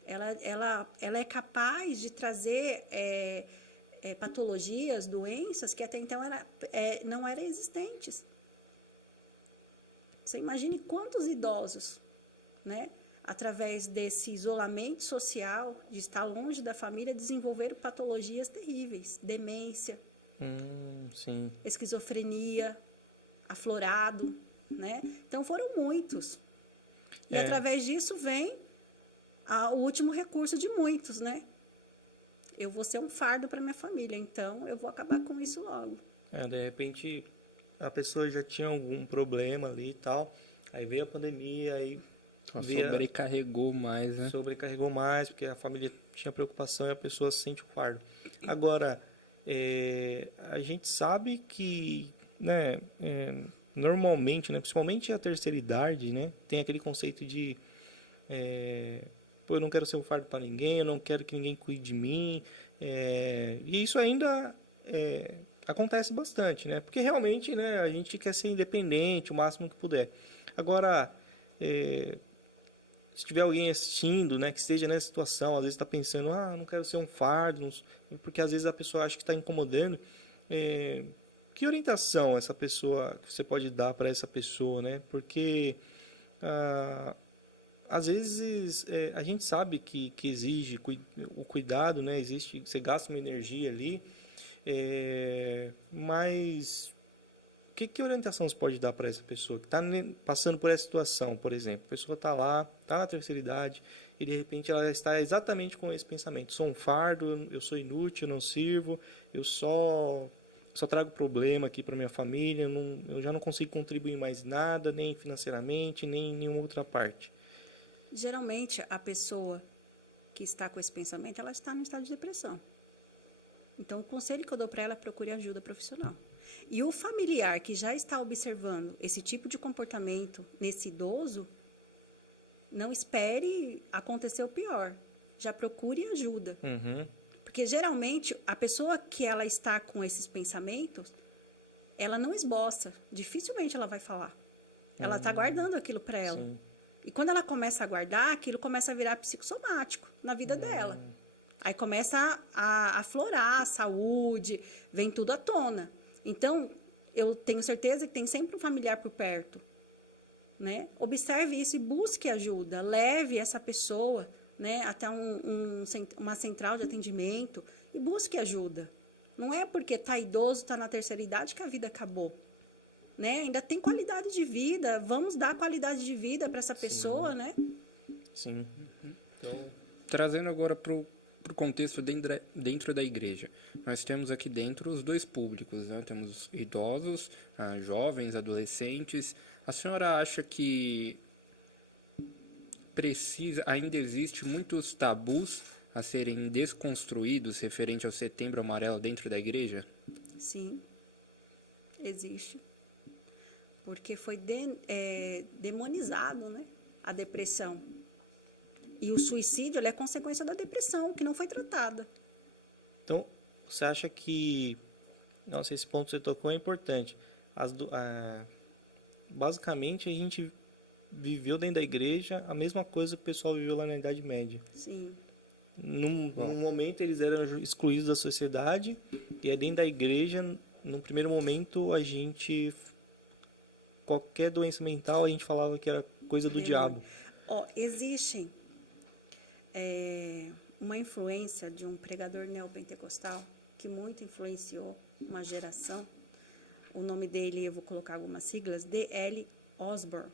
Ela é capaz de trazer patologias, doenças que até então não eram existentes. Você imagine quantos idosos, né, através desse isolamento social, de estar longe da família, desenvolveram patologias terríveis, demência, Sim. esquizofrenia, aflorado, né? Então foram muitos. E através disso vem o último recurso de muitos, né? Eu vou ser um fardo para minha família, então eu vou acabar com isso logo. De repente a pessoa já tinha algum problema ali e tal, aí veio a pandemia, aí sobrecarregou mais, né? Sobrecarregou mais, porque a família tinha preocupação e a pessoa sente o fardo. Agora, a gente sabe que, né, normalmente, né, principalmente a terceira idade, né, tem aquele conceito de eu não quero ser um fardo para ninguém, eu não quero que ninguém cuide de mim, e isso ainda acontece bastante, né? Porque realmente, né, a gente quer ser independente o máximo que puder. Agora, se tiver alguém assistindo, né, que esteja nessa situação, às vezes está pensando, não quero ser um fardo, porque às vezes a pessoa acha que está incomodando. Que orientação essa pessoa, que você pode dar para essa pessoa, né? Porque às vezes a gente sabe que exige o cuidado, né? Você gasta uma energia ali. Mas que orientação você pode dar para essa pessoa que está passando por essa situação, por exemplo? A pessoa está lá, está na terceira idade, e de repente ela está exatamente com esse pensamento: sou um fardo, eu sou inútil, eu não sirvo, eu só trago problema aqui para minha família, eu já não consigo contribuir mais nada, nem financeiramente, nem em nenhuma outra parte. Geralmente, a pessoa que está com esse pensamento, ela está no estado de depressão. Então, o conselho que eu dou para ela é procure ajuda profissional. E o familiar que já está observando esse tipo de comportamento nesse idoso, não espere acontecer o pior. Já procure ajuda. Uhum. Porque, geralmente, a pessoa que ela está com esses pensamentos, ela não esboça. Dificilmente ela vai falar. Ela está guardando aquilo para ela. Sim. E quando ela começa a guardar, aquilo começa a virar psicossomático na vida dela. Aí começa a aflorar a saúde, vem tudo à tona. Então, eu tenho certeza que tem sempre um familiar por perto, né? Observe isso e busque ajuda. Leve essa pessoa, né, até uma central de atendimento e busque ajuda. Não é porque está idoso, está na terceira idade que a vida acabou. Né? Ainda tem qualidade de vida. Vamos dar qualidade de vida para essa pessoa, né? Sim. Então, Trazendo agora para o contexto dentro da igreja. Nós temos aqui dentro os dois públicos, né? Temos idosos, jovens, adolescentes. A senhora acha que ainda existe muitos tabus a serem desconstruídos referente ao Setembro Amarelo dentro da igreja? Sim, existe. Porque foi demonizado, né? A depressão. E o suicídio ele é consequência da depressão, que não foi tratada. então, você acha que... Nossa, esse ponto que você tocou é importante. Basicamente, a gente viveu dentro da igreja a mesma coisa que o pessoal viveu lá na Idade Média. Sim. Num momento, eles eram excluídos da sociedade, e aí dentro da igreja, no primeiro momento, qualquer doença mental, a gente falava que era coisa do diabo. Existe uma influência de um pregador neopentecostal que muito influenciou uma geração. O nome dele, eu vou colocar algumas siglas, D.L. Osborne.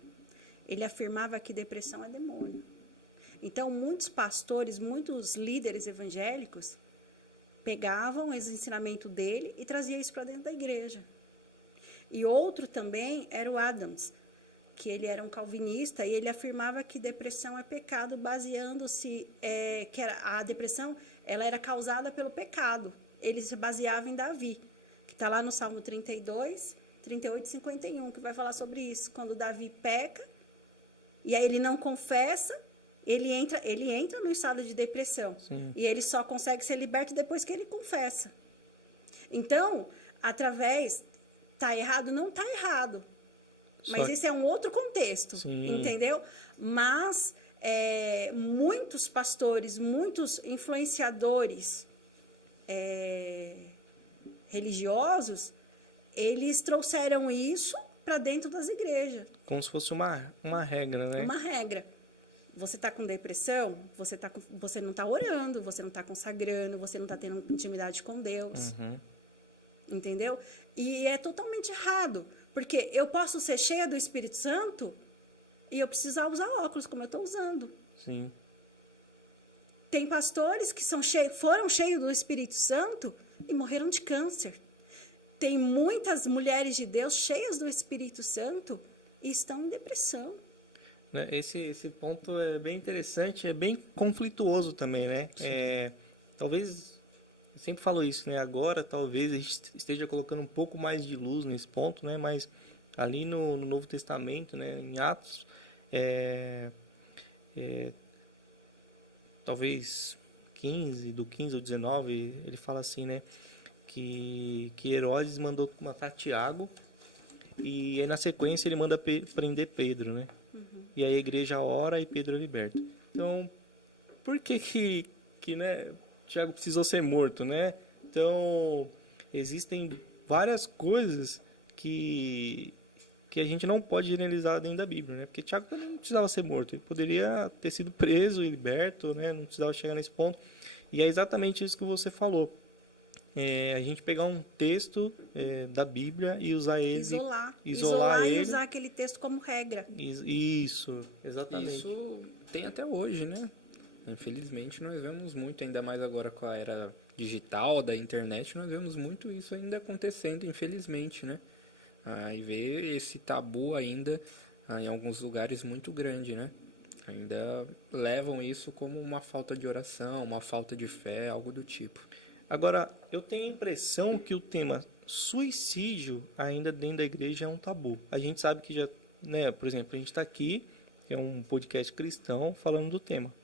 Ele afirmava que depressão é demônio. Então, muitos pastores, muitos líderes evangélicos pegavam esse ensinamento dele e traziam isso para dentro da igreja. E outro também era o Adams, que ele era um calvinista e ele afirmava que depressão é pecado, baseando-se que a depressão ela era causada pelo pecado. Ele se baseava em Davi, que está lá no Salmo 32, 38 e 51, que vai falar sobre isso. Quando Davi peca, e aí ele não confessa, ele entra no estado de depressão. Sim. E ele só consegue ser liberto depois que ele confessa. Então, está errado? Não está errado. Mas esse é um outro contexto, Sim. entendeu? Mas muitos pastores, muitos influenciadores religiosos, eles trouxeram isso para dentro das igrejas. Como se fosse uma regra, né? Uma regra. Você está com depressão, você não está orando, você não está consagrando, você não está tendo intimidade com Deus. Uhum. Entendeu? E é totalmente errado. Porque eu posso ser cheia do Espírito Santo e eu precisar usar óculos, como eu estou usando. Sim. Tem pastores que foram cheios do Espírito Santo e morreram de câncer. Tem muitas mulheres de Deus cheias do Espírito Santo e estão em depressão. Esse ponto é bem interessante, é bem conflituoso também, né? Talvez, eu sempre falo isso, né? Agora talvez a gente esteja colocando um pouco mais de luz nesse ponto, né? Mas ali no Novo Testamento, né? Em Atos, talvez 15, do 15 ao 19, ele fala assim, né? Que Herodes mandou matar Tiago e aí na sequência ele manda prender Pedro, né? Uhum. E aí a igreja ora e Pedro é liberto. Então, por que né, Tiago precisou ser morto, né? Então, existem várias coisas que a gente não pode generalizar dentro da Bíblia, né? Porque Tiago também não precisava ser morto, ele poderia ter sido preso e liberto, né? Não precisava chegar nesse ponto. E é exatamente isso que você falou. A gente pegar um texto da Bíblia e usar ele... Isolar ele, e usar aquele texto como regra. Isso, exatamente. Isso tem até hoje, né? Infelizmente, nós vemos muito, ainda mais agora com a era digital, da internet, nós vemos muito isso ainda acontecendo, infelizmente, né? E ver esse tabu ainda em alguns lugares muito grande, né? Ainda levam isso como uma falta de oração, uma falta de fé, algo do tipo. Agora, eu tenho a impressão que o tema suicídio ainda dentro da igreja é um tabu. A gente sabe que já, né, por exemplo, a gente está aqui, é um podcast cristão falando do tema.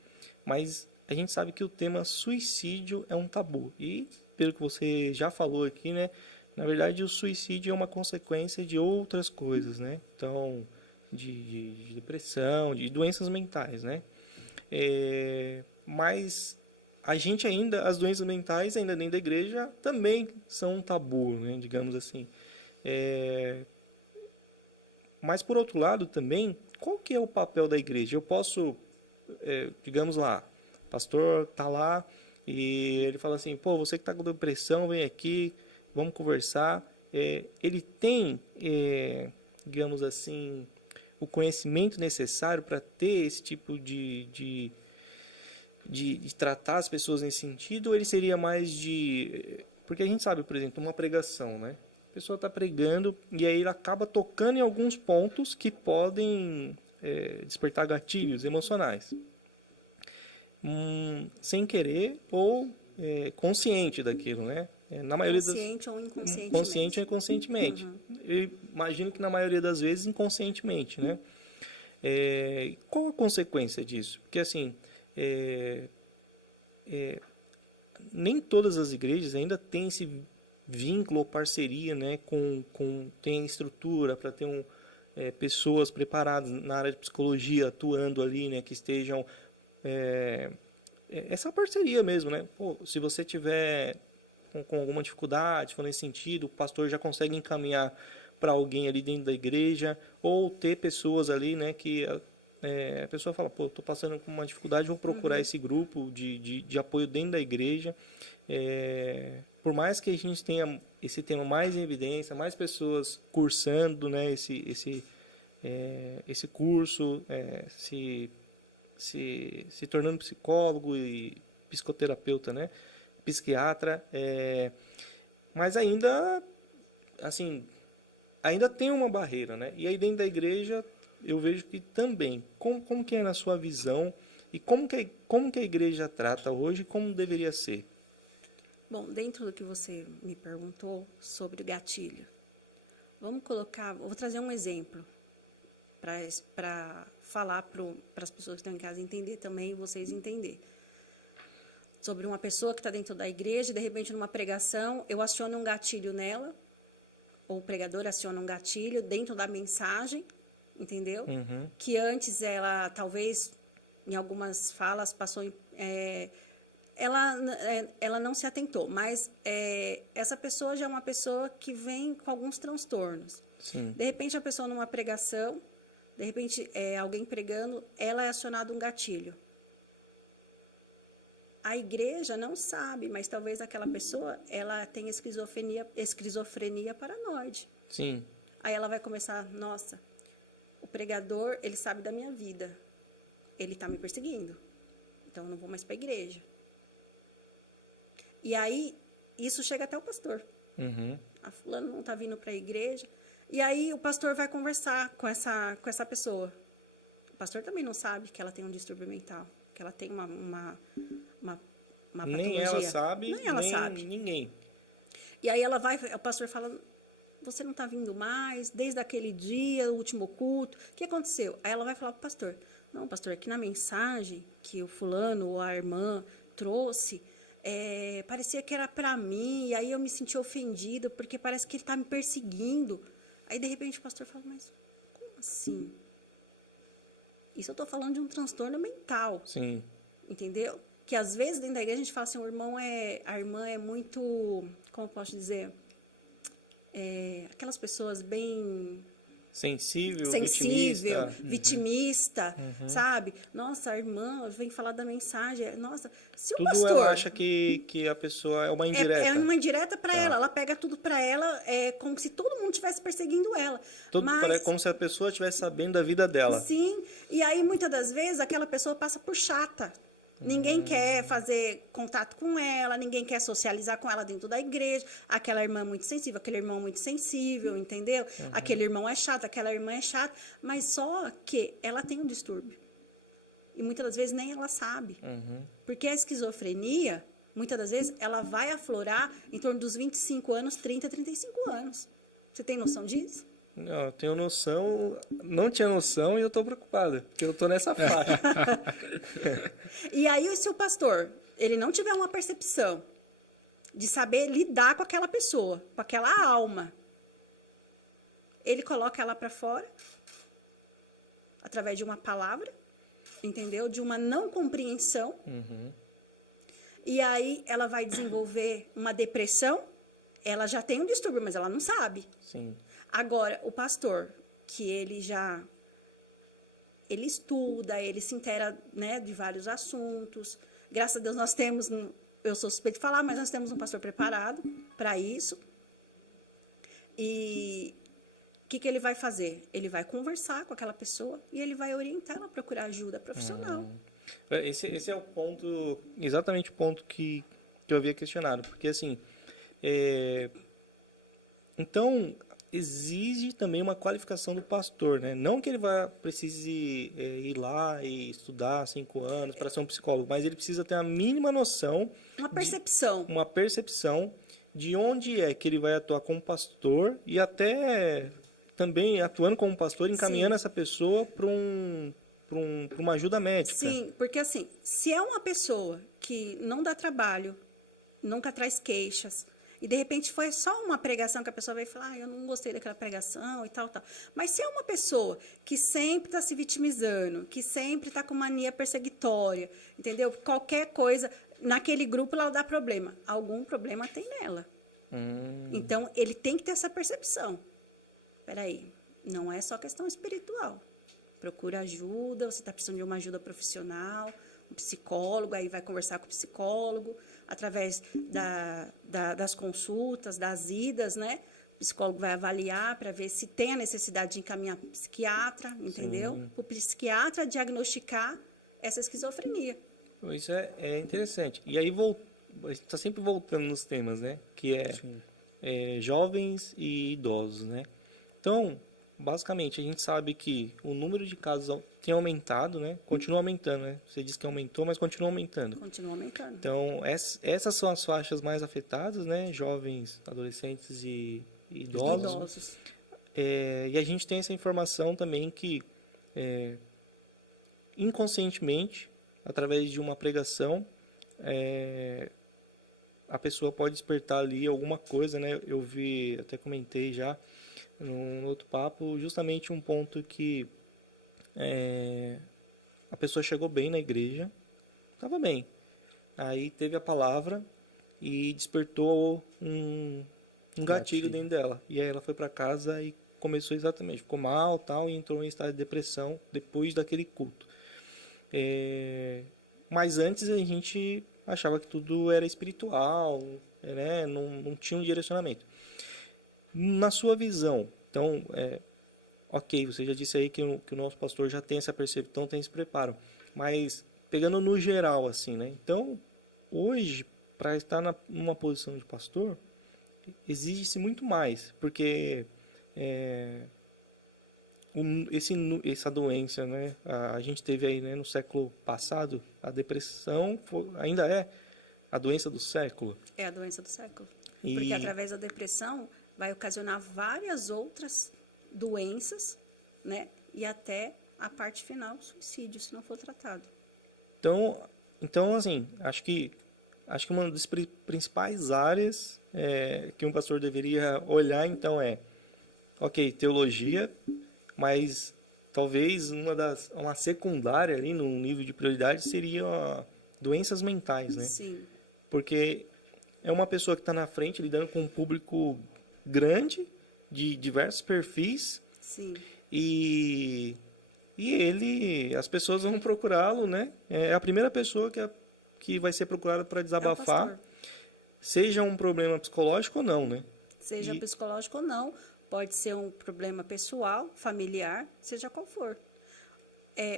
Mas a gente sabe que o tema suicídio é um tabu. E, pelo que você já falou aqui, né, na verdade o suicídio é uma consequência de outras coisas, né? Então, de depressão, de doenças mentais, né? Mas... as doenças mentais, ainda dentro da igreja, também são um tabu, né, digamos assim. Mas, por outro lado, também, qual que é o papel da igreja? Eu posso, digamos lá, o pastor está lá e ele fala assim, pô, você que está com depressão, vem aqui, vamos conversar. Ele tem, digamos assim, o conhecimento necessário para ter esse tipo de tratar as pessoas nesse sentido, ou ele seria mais de... Porque a gente sabe, por exemplo, uma pregação, né? A pessoa está pregando e aí ele acaba tocando em alguns pontos que podem despertar gatilhos emocionais. Sem querer ou consciente daquilo, né? Na maioria Consciente ou inconscientemente. Consciente ou inconscientemente. Eu imagino que na maioria das vezes inconscientemente, né? Qual a consequência disso? Porque assim, nem todas as igrejas ainda têm esse vínculo ou parceria, né, tem estrutura para ter pessoas preparadas na área de psicologia atuando ali, né, que estejam essa parceria mesmo, né? Pô, se você tiver com alguma dificuldade, nesse sentido, o pastor já consegue encaminhar para alguém ali dentro da igreja, ou ter pessoas ali, né, que a pessoa fala, pô, estou passando por uma dificuldade, vou procurar esse grupo de apoio dentro da igreja. Por mais que a gente tenha esse tema mais em evidência, mais pessoas cursando, né, esse curso, se tornando psicólogo e psicoterapeuta, né, psiquiatra, mas ainda, assim, ainda tem uma barreira, né? E aí dentro da igreja eu vejo que também, como que é na sua visão e como que a igreja trata hoje, como deveria ser? Bom, dentro do que você me perguntou sobre o gatilho, vou trazer um exemplo para falar para as pessoas que estão em casa entender também e vocês entenderem. Sobre uma pessoa que está dentro da igreja e de repente numa pregação eu aciono um gatilho nela, ou o pregador aciona um gatilho dentro da mensagem, entendeu? Que antes ela, talvez, em algumas falas, passou... ela não se atentou, mas essa pessoa já é uma pessoa que vem com alguns transtornos. Sim. De repente, a pessoa numa pregação, de repente, alguém pregando, ela é acionado um gatilho. A igreja não sabe, mas talvez aquela pessoa ela tenha esquizofrenia paranoide. Sim. Aí ela vai começar, nossa, o pregador, ele sabe da minha vida. Ele está me perseguindo. Então, eu não vou mais para a igreja. E aí, isso chega até o pastor. A fulana não está vindo para a igreja. E aí, o pastor vai conversar com essa pessoa. O pastor também não sabe que ela tem um distúrbio mental. Que ela tem uma patologia. Nem ela sabe, nem ela sabe. Ninguém. E aí, o pastor fala... Você não está vindo mais, desde aquele dia, o último culto. O que aconteceu? Aí ela vai falar para o pastor. Não, pastor, aqui na mensagem que o fulano ou a irmã trouxe, parecia que era para mim, e aí eu me senti ofendida, porque parece que ele está me perseguindo. Aí, de repente, o pastor fala, mas como assim? Isso eu estou falando de um transtorno mental. Sim. Entendeu? Que às vezes dentro da igreja a gente fala assim, a irmã é muito, como eu posso dizer... aquelas pessoas bem... Sensível, vitimista, sabe? Nossa, a irmã vem falar da mensagem. Nossa, se o tudo pastor... ela acha que a pessoa é uma indireta. É uma indireta para ela. Ela pega tudo para ela, como se todo mundo estivesse perseguindo ela. Como se a pessoa estivesse sabendo da vida dela. Sim, e aí muitas das vezes aquela pessoa passa por chata. Ninguém quer fazer contato com ela, ninguém quer socializar com ela dentro da igreja. Aquela irmã é muito sensível, aquele irmão é muito sensível, entendeu? Aquele irmão é chato, aquela irmã é chata. Mas só que ela tem um distúrbio. E muitas das vezes nem ela sabe. Porque a esquizofrenia, muitas das vezes, ela vai aflorar em torno dos 25 anos, 30, 35 anos. Você tem noção disso? Não, eu tenho noção, não tinha noção e eu estou preocupado, porque eu estou nessa faixa. E aí, se o pastor, ele não tiver uma percepção de saber lidar com aquela pessoa, com aquela alma, ele coloca ela para fora, através de uma palavra, entendeu? De uma não compreensão. E aí, ela vai desenvolver uma depressão. Ela já tem um distúrbio, mas ela não sabe. Sim. Agora, o pastor, que ele estuda, ele se inteira, né, de vários assuntos. Graças a Deus nós temos, eu sou suspeita de falar, mas nós temos um pastor preparado para isso. E que ele vai fazer? Ele vai conversar com aquela pessoa e ele vai orientar ela a procurar ajuda profissional. Esse é o ponto, exatamente o ponto que eu havia questionado, porque assim, então exige também uma qualificação do pastor, né? Não que ele precise ir lá e estudar 5 anos para ser um psicólogo, mas ele precisa ter a mínima noção, Uma percepção de onde é que ele vai atuar como pastor e até também atuando como pastor, encaminhando essa pessoa para uma ajuda médica. Sim, porque assim, se é uma pessoa que não dá trabalho, nunca traz queixas, e de repente foi só uma pregação que a pessoa vai falar, eu não gostei daquela pregação e tal. Mas se é uma pessoa que sempre está se vitimizando, que sempre está com mania perseguitória, entendeu? Qualquer coisa, naquele grupo ela dá problema. Algum problema tem nela. Então, ele tem que ter essa percepção. Peraí, não é só questão espiritual. Procura ajuda, você está precisando de uma ajuda profissional, um psicólogo, aí vai conversar com o psicólogo, através das consultas, das idas, né? O psicólogo vai avaliar para ver se tem a necessidade de encaminhar para o psiquiatra, entendeu? Para o psiquiatra diagnosticar essa esquizofrenia. Isso é interessante. E aí, a gente está sempre voltando nos temas, né? Que é jovens e idosos, né? Então, basicamente, a gente sabe que o número de casos tem aumentado, né? Continua aumentando, né? Você disse que aumentou, mas continua aumentando. Continua aumentando. Então, essas são as faixas mais afetadas, né? Jovens, adolescentes e idosos. E a gente tem essa informação também que, inconscientemente, através de uma pregação, a pessoa pode despertar ali alguma coisa, né? Eu vi, até comentei já, no outro papo, justamente um ponto que a pessoa chegou bem na igreja, estava bem, aí teve a palavra e despertou um gatilho dentro dela, e aí ela foi para casa e começou exatamente, ficou mal tal, e entrou em estado de depressão depois daquele culto. Mas antes a gente achava que tudo era espiritual, né? Não tinha um direcionamento. Na sua visão, então, ok, você já disse aí que o nosso pastor já tem essa percepção, tem esse preparo, mas pegando no geral, assim, né? Então, hoje, para estar numa posição de pastor, exige-se muito mais, porque essa doença, né? A gente teve aí, né, no século passado, a depressão ainda é a doença do século. É a doença do século. Porque através da depressão vai ocasionar várias outras doenças, né? E até a parte final, suicídio, se não for tratado. Então assim, acho que uma das principais áreas que um pastor deveria olhar, então, ok, teologia, mas talvez uma secundária ali no nível de prioridade seria doenças mentais, né? Sim. Porque é uma pessoa que está na frente lidando com um público grande, de diversos perfis. Sim. E as pessoas vão procurá-lo, né? É a primeira pessoa que vai ser procurada para desabafar, seja um problema psicológico ou não, né? Seja psicológico ou não, pode ser um problema pessoal, familiar, seja qual for.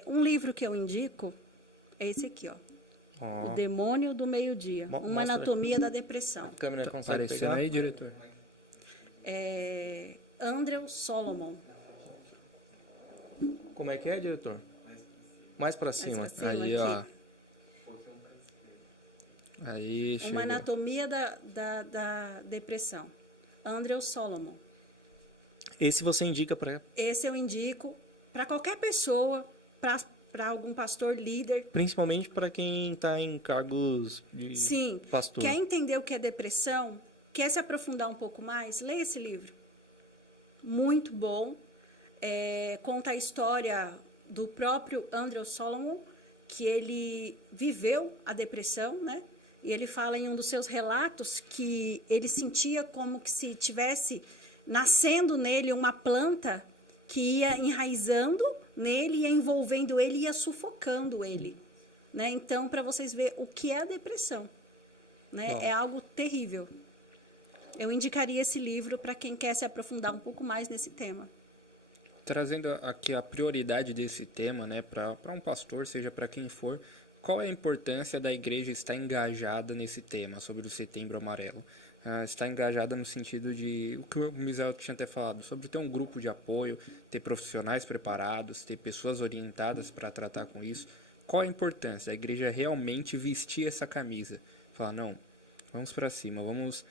Um livro que eu indico é esse aqui, ó. O Demônio do Meio-Dia, uma anatomia da depressão. A câmera Tá consegue aparecendo pegar? aí, diretor? Andrew Solomon. Como é que é, diretor? Mais para cima. Mais pra cima, Aí, ó. aqui. Aí, chegou. Uma anatomia da depressão. Andrew Solomon. Esse você indica para... Esse eu indico para qualquer pessoa, para algum pastor líder. Principalmente para quem está em cargos de pastor. Quer entender o que é depressão? Quer se aprofundar um pouco mais? Leia esse livro. Muito bom. Conta a história do próprio Andrew Solomon, que ele viveu a depressão, né? E ele fala em um dos seus relatos que ele sentia como que se tivesse nascendo nele uma planta que ia enraizando nele, ia envolvendo ele, ia sufocando ele, né? Então, para vocês verem o que é a depressão, né? É algo terrível. eu indicaria esse livro para quem quer se aprofundar um pouco mais nesse tema. Trazendo aqui a prioridade desse tema, né, para um pastor, seja para quem for, qual é a importância da igreja estar engajada nesse tema, sobre o Setembro Amarelo? Estar engajada no sentido de, o que o Misael tinha até falado, sobre ter um grupo de apoio, ter profissionais preparados, ter pessoas orientadas para tratar com isso. Qual a importância da igreja realmente vestir essa camisa? Falar, não, vamos para cima, vamos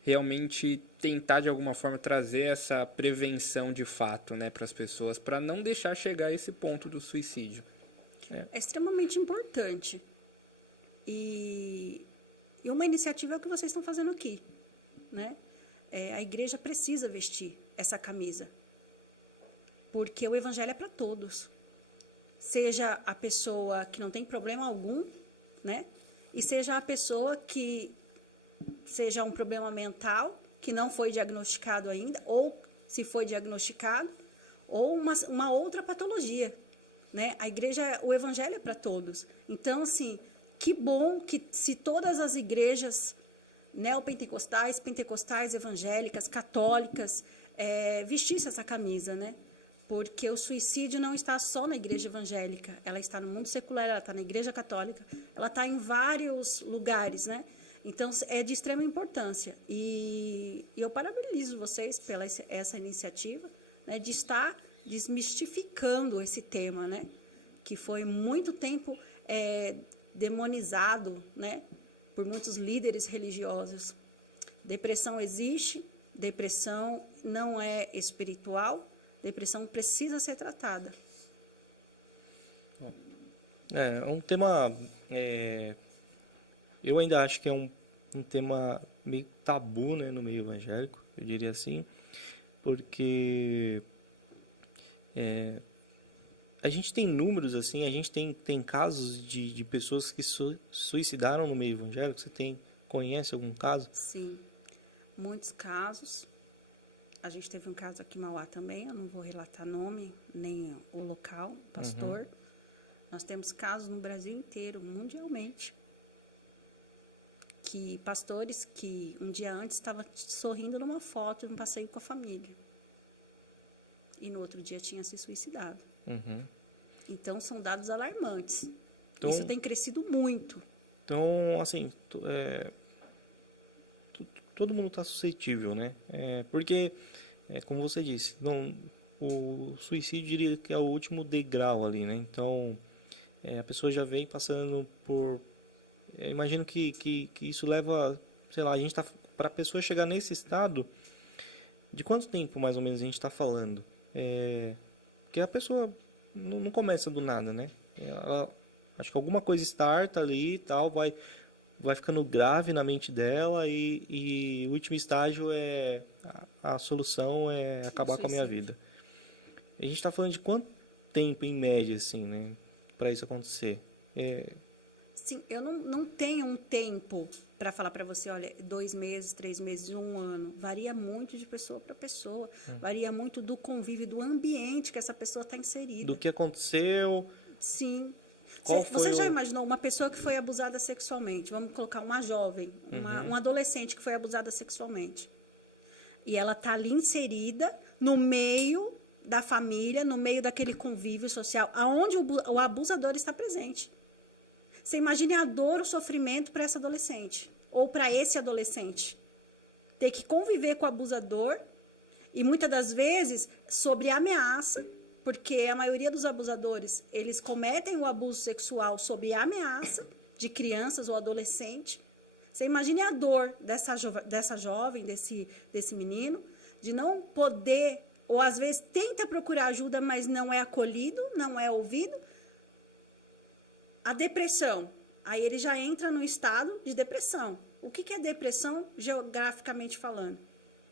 realmente tentar de alguma forma trazer essa prevenção de fato, né, para as pessoas, para não deixar chegar a esse ponto do suicídio. É extremamente importante. E uma iniciativa é o que vocês estão fazendo aqui, né? A igreja precisa vestir essa camisa, porque o evangelho é para todos. Seja a pessoa que não tem problema algum, né? E seja a pessoa que seja um problema mental, que não foi diagnosticado ainda, ou se foi diagnosticado, ou uma outra patologia, né? A igreja, o evangelho é para todos. Então, assim, que bom que se todas as igrejas neopentecostais, pentecostais, evangélicas, católicas, vestissem essa camisa, né? Porque o suicídio não está só na igreja evangélica, ela está no mundo secular, ela está na igreja católica, ela está em vários lugares, né? Então, é de extrema importância. E eu parabenizo vocês pela essa iniciativa, né, de estar desmistificando esse tema, né, que foi muito tempo demonizado, né, por muitos líderes religiosos. Depressão existe, depressão não é espiritual, depressão precisa ser tratada. É um tema... eu ainda acho que é um tema meio tabu, né, no meio evangélico, eu diria assim, porque a gente tem números, assim, a gente tem casos de pessoas que suicidaram no meio evangélico. Você conhece algum caso? Sim, muitos casos. A gente teve um caso aqui em Mauá também, eu não vou relatar nome, nem o local, pastor. Uhum. Nós temos casos no Brasil inteiro, mundialmente, que pastores que um dia antes estavam sorrindo numa foto, num passeio com a família. E no outro dia tinha se suicidado. Uhum. Então, são dados alarmantes. Então, isso tem crescido muito. Então, assim, todo mundo está suscetível, né? Porque, como você disse, o suicídio, diria que é o último degrau ali, né? Então, a pessoa já vem passando por... imagino que isso leva, sei lá, a gente tá, para a pessoa chegar nesse estado, de quanto tempo mais ou menos a gente está falando? Porque a pessoa não começa do nada, né? Acho que alguma coisa starta ali e tal, vai ficando grave na mente dela e o último estágio a solução é acabar com a minha vida. A gente está falando de quanto tempo, em média, assim, né, para isso acontecer? Sim, eu não tenho um tempo para falar para você, olha, 2 meses, 3 meses, 1 ano. Varia muito de pessoa para pessoa. Varia muito do convívio, do ambiente que essa pessoa está inserida. Do que aconteceu. Sim. Você já imaginou uma pessoa que foi abusada sexualmente? Vamos colocar uma jovem, uma adolescente que foi abusada sexualmente. E ela está ali inserida no meio da família, no meio daquele convívio social, onde o abusador está presente. Você imagine a dor, o sofrimento para essa adolescente, ou para esse adolescente. Ter que conviver com o abusador, e muitas das vezes, sobre ameaça, porque a maioria dos abusadores, eles cometem o abuso sexual sob ameaça de crianças ou adolescente. Você imagine a dor dessa jovem, desse menino, de não poder, ou às vezes tenta procurar ajuda, mas não é acolhido, não é ouvido. A depressão, aí ele já entra no estado de depressão. O que é depressão, geograficamente falando?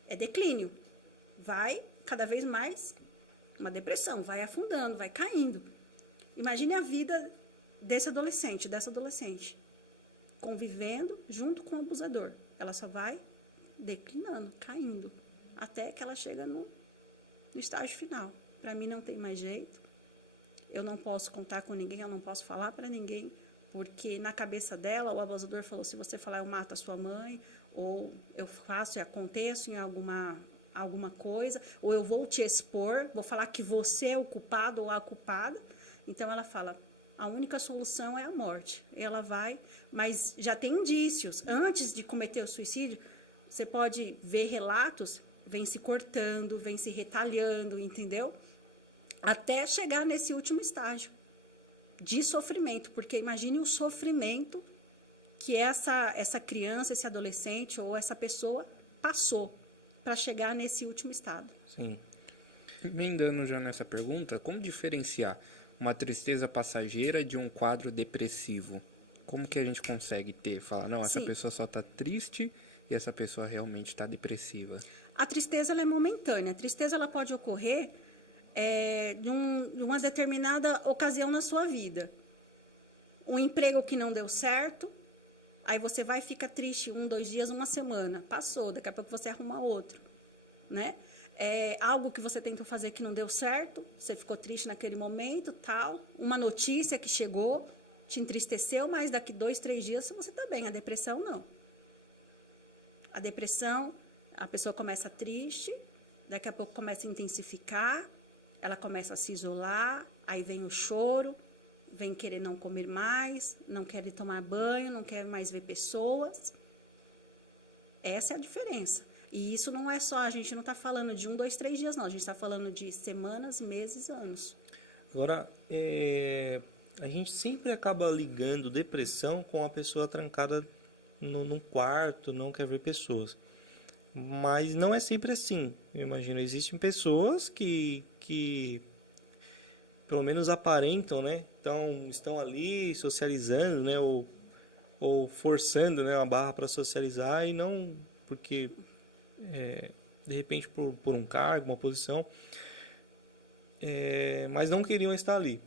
É declínio. Vai cada vez mais, uma depressão, vai afundando, vai caindo. Imagine a vida dessa adolescente, convivendo junto com o abusador. Ela só vai declinando, caindo, até que ela chega no estágio final. Para mim não tem mais jeito. Eu não posso contar com ninguém, eu não posso falar para ninguém, Porque na cabeça dela, o abusador falou, se você falar eu mato a sua mãe, ou eu faço e aconteço em alguma coisa, ou eu vou te expor, vou falar que você é o culpado ou a culpada. Então ela fala, a única solução é a morte. Ela vai, mas já tem indícios. Antes de cometer o suicídio, você pode ver relatos, vem se cortando, vem se retalhando, entendeu? Até chegar nesse último estágio de sofrimento, porque imagine o sofrimento que essa criança, esse adolescente ou essa pessoa passou para chegar nesse último estado. Sim. Emendando já nessa pergunta, como diferenciar uma tristeza passageira de um quadro depressivo? Como que a gente consegue falar, não, essa Sim. pessoa só está triste e essa pessoa realmente está depressiva? A tristeza ela é momentânea. A tristeza ela pode ocorrer de uma determinada ocasião na sua vida. Um emprego que não deu certo, aí você vai e fica triste 1, 2 dias, uma semana. Passou, daqui a pouco você arruma outro, né? Algo que você tentou fazer que não deu certo, você ficou triste naquele momento, tal. Uma notícia que chegou, te entristeceu, mas daqui 2, 3 dias você está bem. A depressão, não. A depressão, a pessoa começa triste, daqui a pouco começa a intensificar, ela começa a se isolar, aí vem o choro, vem querer não comer mais, não quer ir tomar banho, não quer mais ver pessoas. Essa é a diferença. E isso não é só, a gente não está falando de 1, 2, 3 dias, não. A gente está falando de semanas, meses, anos. Agora, a gente sempre acaba ligando depressão com a pessoa trancada num quarto, não quer ver pessoas. Mas não é sempre assim, eu imagino. Existem pessoas que pelo menos aparentam, né? Então, estão ali socializando, né? Ou forçando, né, uma barra para socializar e não porque, de repente, por um cargo, uma posição, mas não queriam estar ali.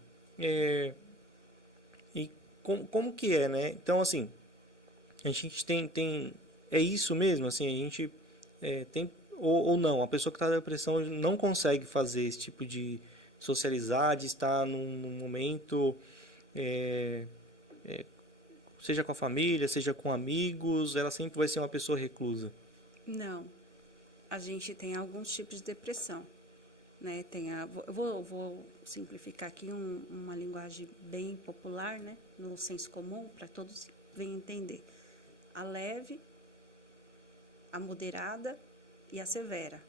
E como que é, né? Então, assim, a gente tem é isso mesmo, assim, a gente tem ou não, a pessoa que está na depressão não consegue fazer esse tipo de socializar, de estar num momento, seja com a família, seja com amigos, ela sempre vai ser uma pessoa reclusa. Não. A gente tem alguns tipos de depressão, né? Eu vou simplificar aqui uma linguagem bem popular, né? No senso comum, para todos venham entender. A leve, a moderada e a severa.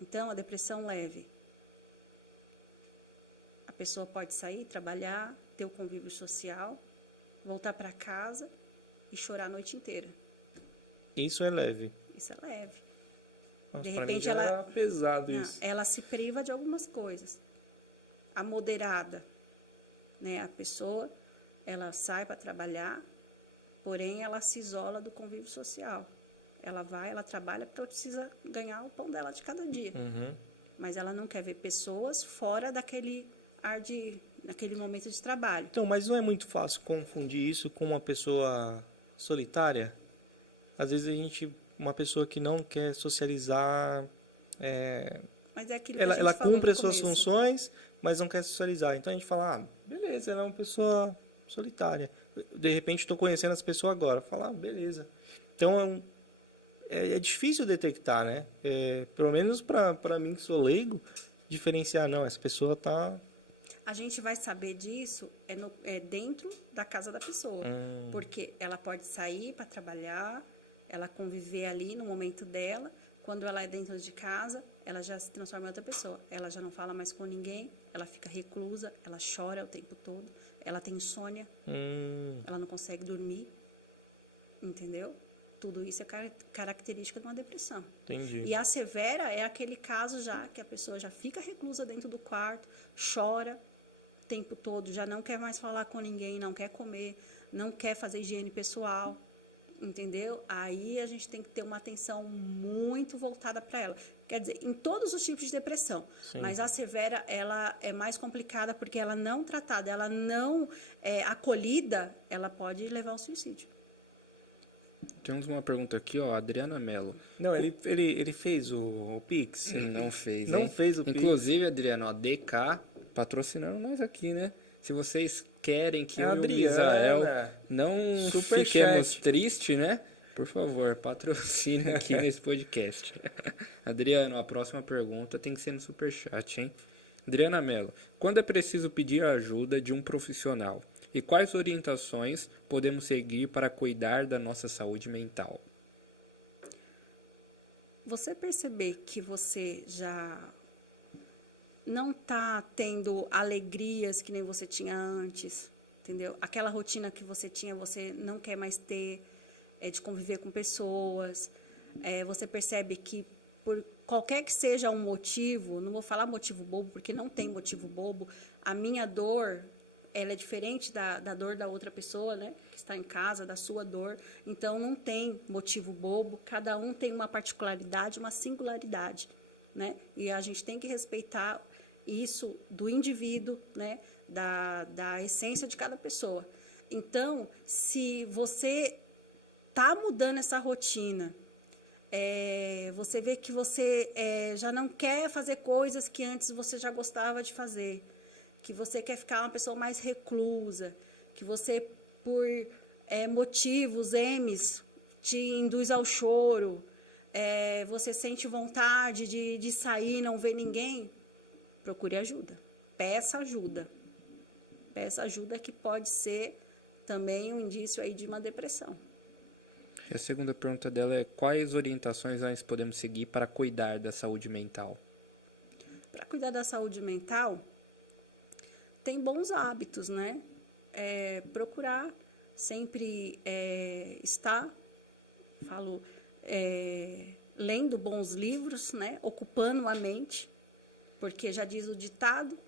Então, a depressão leve. A pessoa pode sair, trabalhar, ter o convívio social, voltar para casa e chorar a noite inteira. Isso é leve. Isso é leve. Nossa, De pra mim repente já ela era pesado não, isso. ela se priva de algumas coisas. A moderada, né? A pessoa, ela sai para trabalhar, porém ela se isola do convívio social. Ela vai, ela trabalha porque ela precisa ganhar o pão dela de cada dia. Uhum. Mas ela não quer ver pessoas fora daquele naquele momento de trabalho. Então, mas não é muito fácil confundir isso com uma pessoa solitária? Às vezes uma pessoa que não quer socializar, Mas é aquilo que a gente ela falou cumpre no as suas começo. funções, mas não quer socializar. Então a gente fala, beleza, ela é uma pessoa solitária. De repente estou conhecendo essa pessoa agora. Fala, beleza. Então é difícil detectar, né? Pelo menos para mim que sou leigo, diferenciar, não, essa pessoa está... A gente vai saber disso dentro da casa da pessoa. Porque ela pode sair para trabalhar, ela conviver ali no momento dela. Quando ela é dentro de casa, ela já se transforma em outra pessoa. Ela já não fala mais com ninguém, ela fica reclusa, ela chora o tempo todo, ela tem insônia, ela não consegue dormir, entendeu? Tudo isso é característica de uma depressão. Entendi. E a severa é aquele caso já que a pessoa já fica reclusa dentro do quarto, chora o tempo todo, já não quer mais falar com ninguém, não quer comer, não quer fazer higiene pessoal, entendeu? Aí a gente tem que ter uma atenção muito voltada para ela. Quer dizer, em todos os tipos de depressão. Sim. Mas a severa, ela é mais complicada porque ela não tratada, ela não acolhida, ela pode levar ao suicídio. Temos uma pergunta aqui, ó, Adriana Mello. Não, ele fez o Pix? Não fez, Não hein? fez o Pix. Inclusive, Adriano, ó, DK patrocinando nós aqui, né? Se vocês querem que É eu a e o Adriana. Misael não Superchat. fiquemos tristes, né? Por favor, patrocina aqui nesse podcast. Adriano, a próxima pergunta tem que ser no superchat, hein? Adriana Mello, quando é preciso pedir a ajuda de um profissional? E quais orientações podemos seguir para cuidar da nossa saúde mental? Você perceber que você já não está tendo alegrias que nem você tinha antes, entendeu? Aquela rotina que você tinha, você não quer mais ter, de conviver com pessoas. Você percebe que por qualquer que seja um motivo, não vou falar motivo bobo, porque não tem motivo bobo, a minha dor, ela é diferente da dor da outra pessoa, né, que está em casa, da sua dor. Então, não tem motivo bobo, cada um tem uma particularidade, uma singularidade, né? E a gente tem que respeitar isso do indivíduo, né, da essência de cada pessoa. Então, se você está mudando essa rotina, você vê que você já não quer fazer coisas que antes você já gostava de fazer, que você quer ficar uma pessoa mais reclusa, que você, por motivos M's, te induz ao choro, você sente vontade de sair, não ver ninguém, procure ajuda. Peça ajuda. Peça ajuda, que pode ser também um indício aí de uma depressão. A segunda pergunta dela é: quais orientações nós podemos seguir para cuidar da saúde mental? Para cuidar da saúde mental, tem bons hábitos, né? Procurar sempre estar, lendo bons livros, né? Ocupando a mente, porque já diz o ditado,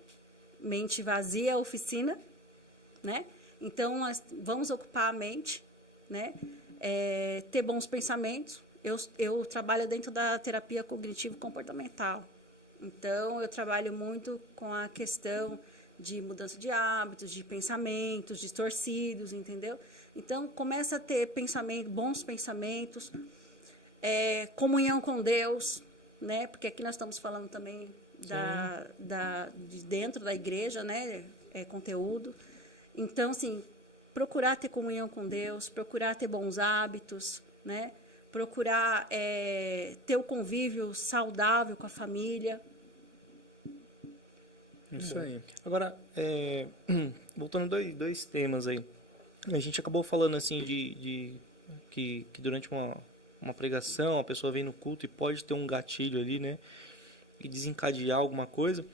mente vazia é oficina, né? Então, nós vamos ocupar a mente, né? Ter bons pensamentos. Eu trabalho dentro da terapia cognitivo-comportamental. Então, eu trabalho muito com a questão de mudança de hábitos, de pensamentos distorcidos, entendeu? Então, começa a ter bons pensamentos, comunhão com Deus, né? Porque aqui nós estamos falando também de dentro da igreja, né? Conteúdo. Então, assim, procurar ter comunhão com Deus, procurar ter bons hábitos, né? Procurar ter o convívio saudável com a família. Isso aí. Agora, voltando dois temas aí. A gente acabou falando assim que durante uma pregação a pessoa vem no culto e pode ter um gatilho ali, né? E desencadear alguma coisa.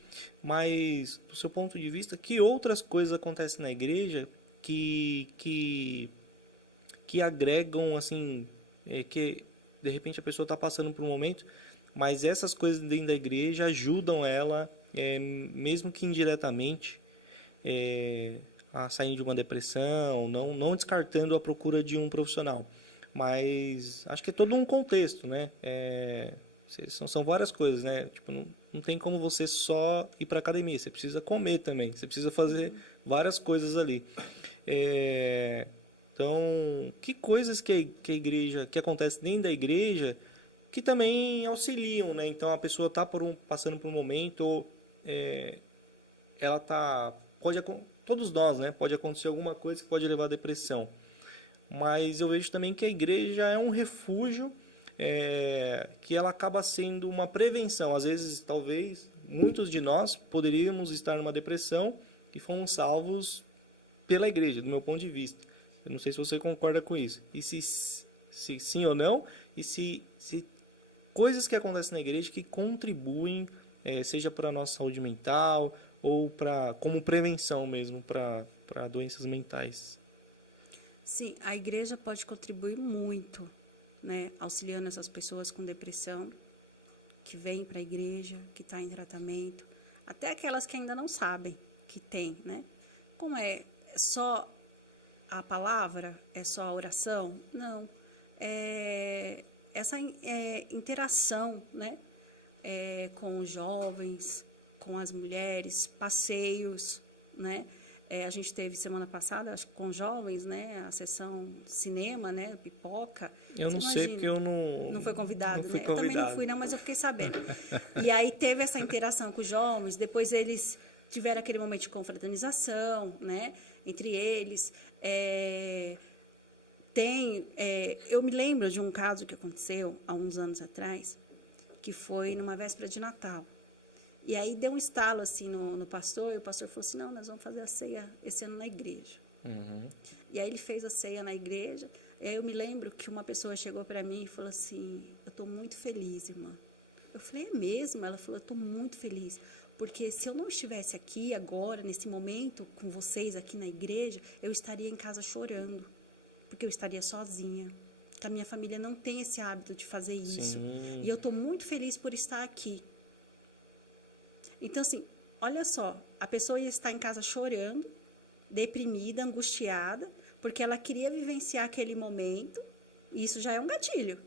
Mas, do seu ponto de vista, que outras coisas acontecem na igreja que agregam, assim, que de repente a pessoa está passando por um momento, mas essas coisas dentro da igreja ajudam ela, mesmo que indiretamente, a sair de uma depressão, não descartando a procura de um profissional. Mas acho que é todo um contexto, né? São várias coisas, né? Tipo, não tem como você só ir para academia, você precisa comer também, você precisa fazer várias coisas ali. Então, que coisas que acontecem dentro da igreja que também auxiliam, né? Então, a pessoa está passando por um momento, ela todos nós, né? Pode acontecer alguma coisa que pode levar à depressão. Mas eu vejo também que a igreja é um refúgio, que ela acaba sendo uma prevenção. Às vezes, talvez, muitos de nós poderíamos estar numa depressão e fomos salvos pela igreja, do meu ponto de vista. Eu não sei se você concorda com isso. E se sim ou não, e se coisas que acontecem na igreja que contribuem, seja para a nossa saúde mental ou como prevenção mesmo para doenças mentais. Sim, a igreja pode contribuir muito, né, auxiliando essas pessoas com depressão, que vêm para a igreja, que estão em tratamento, até aquelas que ainda não sabem que tem, né? Como é só a palavra, é só a oração? Não. Essa interação, né, com os jovens, com as mulheres, passeios, né? A gente teve semana passada, acho que com jovens, né, a sessão cinema, né, pipoca. Eu não sei porque eu não foi convidado, não fui né? convidado. Eu também não fui, não, mas eu fiquei sabendo. E aí teve essa interação com os jovens, depois eles tiveram aquele momento de confraternização, né, entre eles. Eu me lembro de um caso que aconteceu há uns anos atrás, que foi numa véspera de Natal. E aí deu um estalo assim no pastor, e o pastor falou assim, não, nós vamos fazer a ceia esse ano na igreja. Uhum. E aí ele fez a ceia na igreja, e aí eu me lembro que uma pessoa chegou para mim e falou assim, eu estou muito feliz, irmã. Eu falei, é mesmo? Ela falou, eu estou muito feliz, porque se eu não estivesse aqui agora, nesse momento, com vocês aqui na igreja, eu estaria em casa chorando, porque eu estaria sozinha. Que a minha família não tem esse hábito de fazer isso. Sim. E eu estou muito feliz por estar aqui. Então, assim, olha só, a pessoa ia estar em casa chorando, deprimida, angustiada, porque ela queria vivenciar aquele momento, e isso já é um gatilho,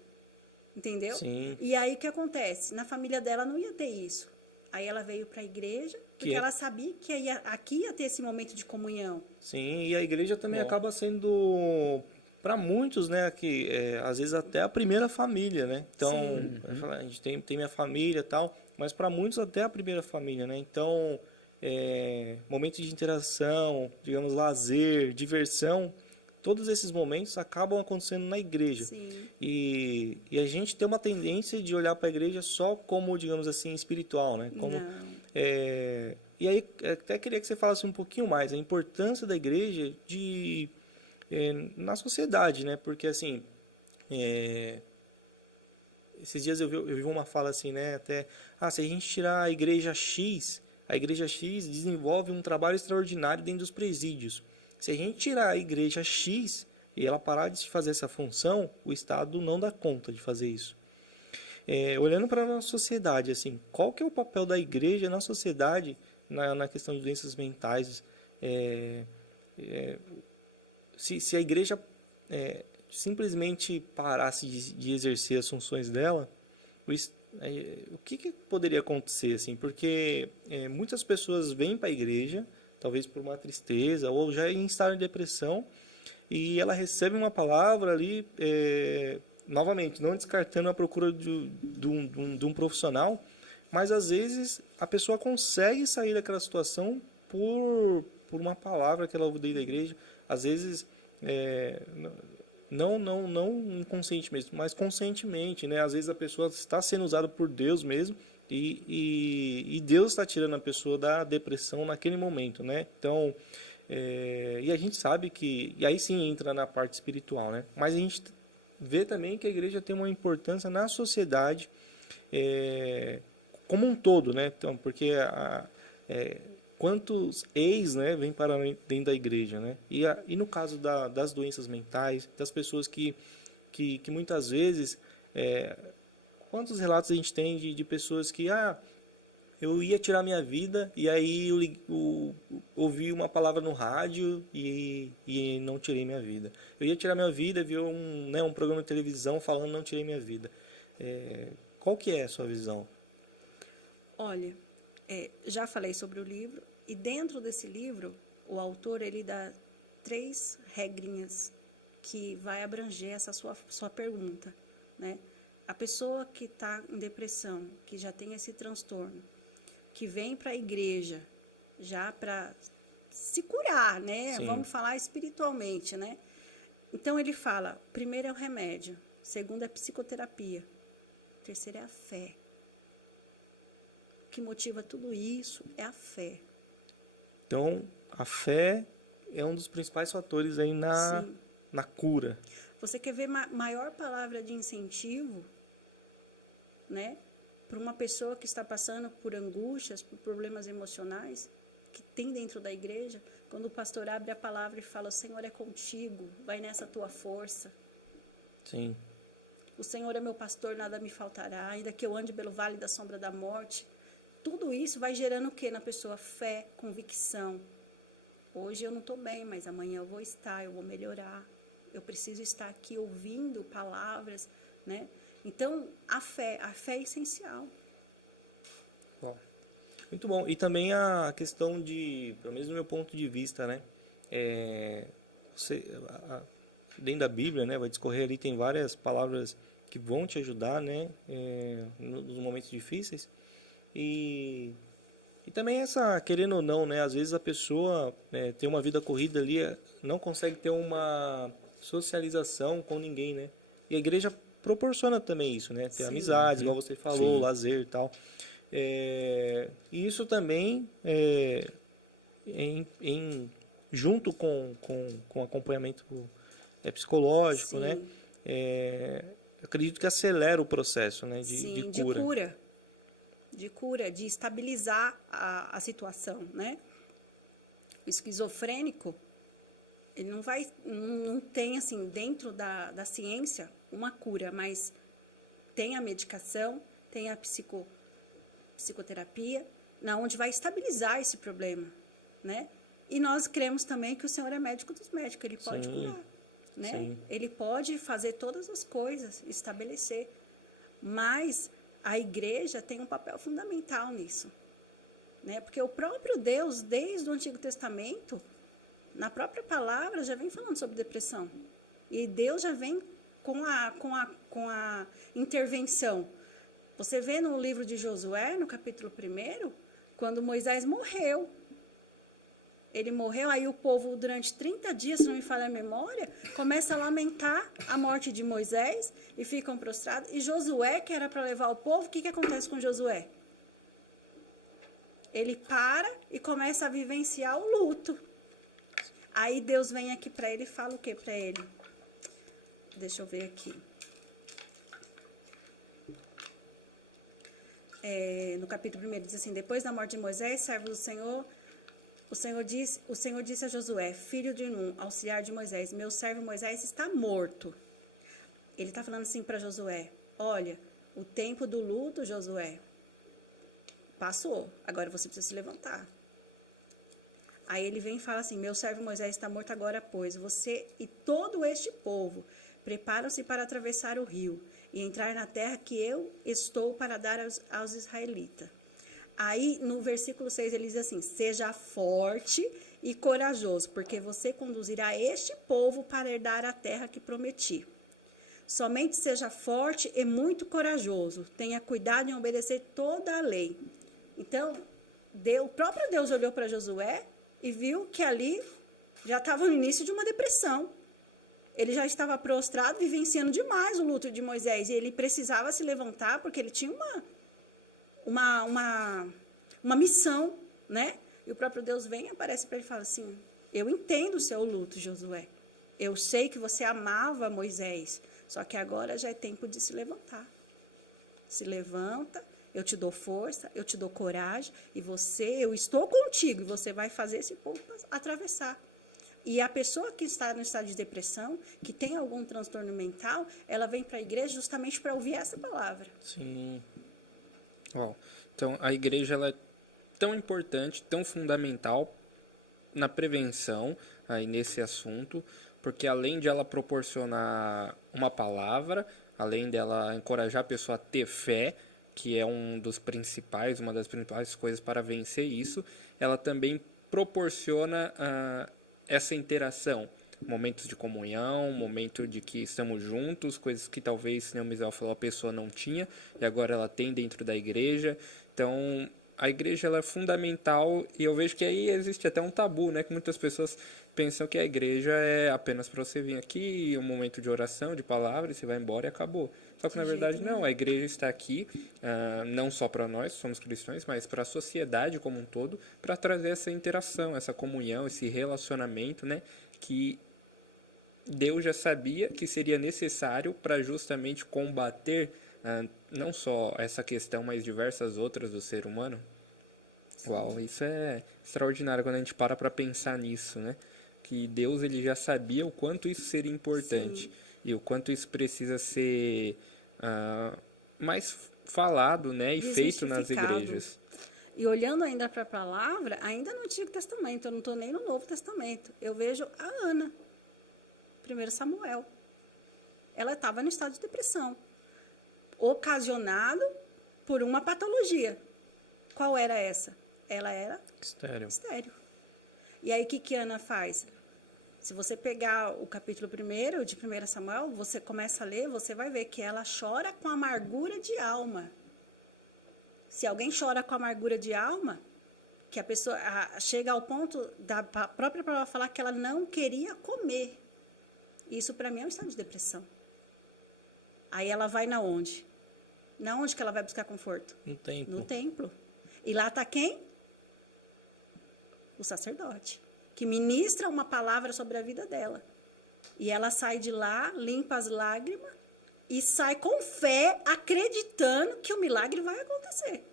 entendeu? Sim. E aí, o que acontece? Na família dela não ia ter isso. Aí ela veio para a igreja, porque ela sabia que aqui ia ter esse momento de comunhão. Sim, e a igreja também acaba sendo, para muitos, né, que às vezes até a primeira família, né? Então, a gente tem minha família e tal, mas para muitos até a primeira família, né? Então, momentos de interação, digamos, lazer, diversão, todos esses momentos acabam acontecendo na igreja. Sim. E a gente tem uma tendência de olhar para a igreja só como, digamos assim, espiritual, né? Como, Não. E aí, até queria que você falasse um pouquinho mais a importância da igreja na sociedade, né? Porque, assim, esses dias eu vi uma fala assim, né? Até, se a gente tirar a igreja X desenvolve um trabalho extraordinário dentro dos presídios. Se a gente tirar a igreja X e ela parar de fazer essa função, o Estado não dá conta de fazer isso. Olhando para a nossa sociedade, assim, qual que é o papel da igreja na sociedade na questão de doenças mentais? Se a igreja simplesmente parasse de exercer as funções dela, o que poderia acontecer? Assim? Porque muitas pessoas vêm para a igreja, talvez por uma tristeza, ou já em estado de depressão, e ela recebe uma palavra ali, novamente, não descartando a procura de um profissional, mas às vezes a pessoa consegue sair daquela situação por uma palavra que ela ouviu da igreja, às vezes não inconscientemente, mas conscientemente, né? Às vezes a pessoa está sendo usada por Deus mesmo, e Deus está tirando a pessoa da depressão naquele momento, né? Então, e a gente sabe que, e aí sim entra na parte espiritual, né? Mas a gente vê também que a igreja tem uma importância na sociedade como um todo, né? Então, porque quantos ex, né, vêm para dentro da igreja, né? E no caso das doenças mentais, das pessoas que muitas vezes quantos relatos a gente tem de pessoas que eu ia tirar minha vida e aí eu ouvi uma palavra no rádio e não tirei minha vida. Eu ia tirar minha vida, vi um programa de televisão falando não tirei minha vida. Qual que é a sua visão? Olha, já falei sobre o livro, e dentro desse livro, o autor ele dá 3 regrinhas que vai abranger essa sua pergunta, né? A pessoa que está em depressão, que já tem esse transtorno, que vem para a igreja já para se curar, né? Sim. Vamos falar espiritualmente, né? Então ele fala, primeiro é o remédio, segundo é a psicoterapia, terceiro é a fé. O que motiva tudo isso é a fé. Então, a fé é um dos principais fatores aí na cura. Você quer ver maior palavra de incentivo, né? Para uma pessoa que está passando por angústias, por problemas emocionais, que tem dentro da igreja, quando o pastor abre a palavra e fala, o Senhor é contigo, vai nessa tua força. Sim. O Senhor é meu pastor, nada me faltará, ainda que eu ande pelo vale da sombra da morte. Tudo isso vai gerando o quê na pessoa? Fé, convicção. Hoje eu não estou bem, mas amanhã eu vou estar, eu vou melhorar. Eu preciso estar aqui ouvindo palavras, né? Então, a fé é essencial. Bom, muito bom. E também a questão pelo menos do meu ponto de vista, né? Dentro da Bíblia, né? Vai discorrer ali, tem várias palavras que vão te ajudar, né? Nos momentos difíceis. E E também essa, querendo ou não, né? Às vezes a pessoa tem uma vida corrida ali, não consegue ter uma socialização com ninguém, né? E a igreja proporciona também isso, né? Ter Sim. amizades, igual você falou, Sim. lazer e tal. E isso também junto com acompanhamento psicológico, Sim. né? Eu acredito que acelera o processo, né? Sim, de cura. De cura, de estabilizar a situação, né? O esquizofrênico, ele não tem, assim, dentro da ciência, uma cura, mas tem a medicação, tem a psicoterapia, onde vai estabilizar esse problema, né? E nós cremos também que o Senhor é médico dos médicos, Ele pode curar, né? Sim. Ele pode fazer todas as coisas, estabelecer, mas a igreja tem um papel fundamental nisso, né? Porque o próprio Deus, desde o Antigo Testamento, na própria palavra, já vem falando sobre depressão. E Deus já vem com a intervenção. Você vê no livro de Josué, no capítulo 1, quando Moisés morreu. Ele morreu, aí o povo, durante 30 dias, se não me falha a memória, começa a lamentar a morte de Moisés e ficam prostrados. E Josué, que era para levar o povo, o que acontece com Josué? Ele para e começa a vivenciar o luto. Aí Deus vem aqui para ele e fala o que para ele? Deixa eu ver aqui. No capítulo 1 diz assim: depois da morte de Moisés, servo do Senhor, o Senhor disse a Josué, filho de Nun, auxiliar de Moisés: meu servo Moisés está morto. Ele está falando assim para Josué: olha, o tempo do luto, Josué, passou, agora você precisa se levantar. Aí ele vem e fala assim: meu servo Moisés está morto agora, pois você e todo este povo preparam-se para atravessar o rio e entrar na terra que eu estou para dar aos israelitas. Aí, no versículo 6, ele diz assim: seja forte e corajoso, porque você conduzirá este povo para herdar a terra que prometi. Somente seja forte e muito corajoso. Tenha cuidado em obedecer toda a lei. Então, o próprio Deus olhou para Josué e viu que ali já estava no início de uma depressão. Ele já estava prostrado, vivenciando demais o luto de Moisés. E ele precisava se levantar porque ele tinha uma missão, né? E o próprio Deus vem e aparece para ele e fala assim: eu entendo o seu luto, Josué. Eu sei que você amava Moisés, só que agora já é tempo de se levantar. Se levanta, eu te dou força, eu te dou coragem, e eu estou contigo, e você vai fazer esse povo atravessar. E a pessoa que está no estado de depressão, que tem algum transtorno mental, ela vem para a igreja justamente para ouvir essa palavra. Sim. Uau. Então, a igreja ela é tão importante, tão fundamental na prevenção aí nesse assunto, porque além de ela proporcionar uma palavra, além dela encorajar a pessoa a ter fé, que é uma das principais coisas para vencer isso, ela também proporciona essa interação, momentos de comunhão, momento de que estamos juntos, coisas que talvez, como o Misael falou, a pessoa não tinha e agora ela tem dentro da igreja. Então, a igreja ela é fundamental, e eu vejo que aí existe até um tabu, né? Que muitas pessoas pensam que a igreja é apenas para você vir aqui, um momento de oração, de palavra, e você vai embora e acabou. Só que na verdade não, a igreja está aqui não só para nós, somos cristãos, mas para a sociedade como um todo, para trazer essa interação, essa comunhão, esse relacionamento, né? Que Deus já sabia que seria necessário para justamente combater não só essa questão, mas diversas outras do ser humano. Sim. Uau, isso é extraordinário quando a gente para pensar nisso, né? Que Deus ele já sabia o quanto isso seria importante. Sim. E o quanto isso precisa ser mais falado, né? E feito nas igrejas. E olhando ainda para a palavra, ainda no Antigo Testamento, eu não estou nem no Novo Testamento, eu vejo a Ana, 1 Samuel. Ela estava no estado de depressão, ocasionado por uma patologia. Qual era essa? Ela era estéril. E aí, o que Ana faz? Se você pegar o capítulo 1 de 1 Samuel, você começa a ler, você vai ver que ela chora com amargura de alma. Se alguém chora com amargura de alma, que a pessoa chega ao ponto da própria palavra falar que ela não queria comer. Isso, para mim, é um estado de depressão. Aí ela vai na onde? Na onde que ela vai buscar conforto? No templo. No templo. E lá está quem? O sacerdote, que ministra uma palavra sobre a vida dela. E ela sai de lá, limpa as lágrimas e sai com fé, acreditando que o milagre vai acontecer.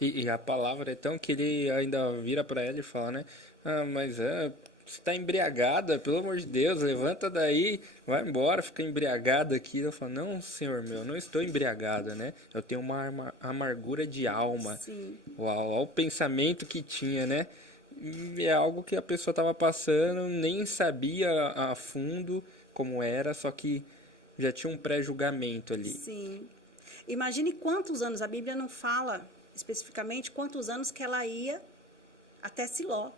E a palavra é tão que ele ainda vira para ela e fala, né? Ah, mas você está embriagada, pelo amor de Deus, levanta daí, vai embora, fica embriagada aqui. Eu falo, não, senhor meu, não estou embriagada, né? Eu tenho uma amargura de alma. Sim. Olha o pensamento que tinha, né? E é algo que a pessoa estava passando, nem sabia a fundo como era, só que já tinha um pré-julgamento ali. Sim. Imagine quantos anos, a Bíblia não fala especificamente quantos anos que ela ia até Siló,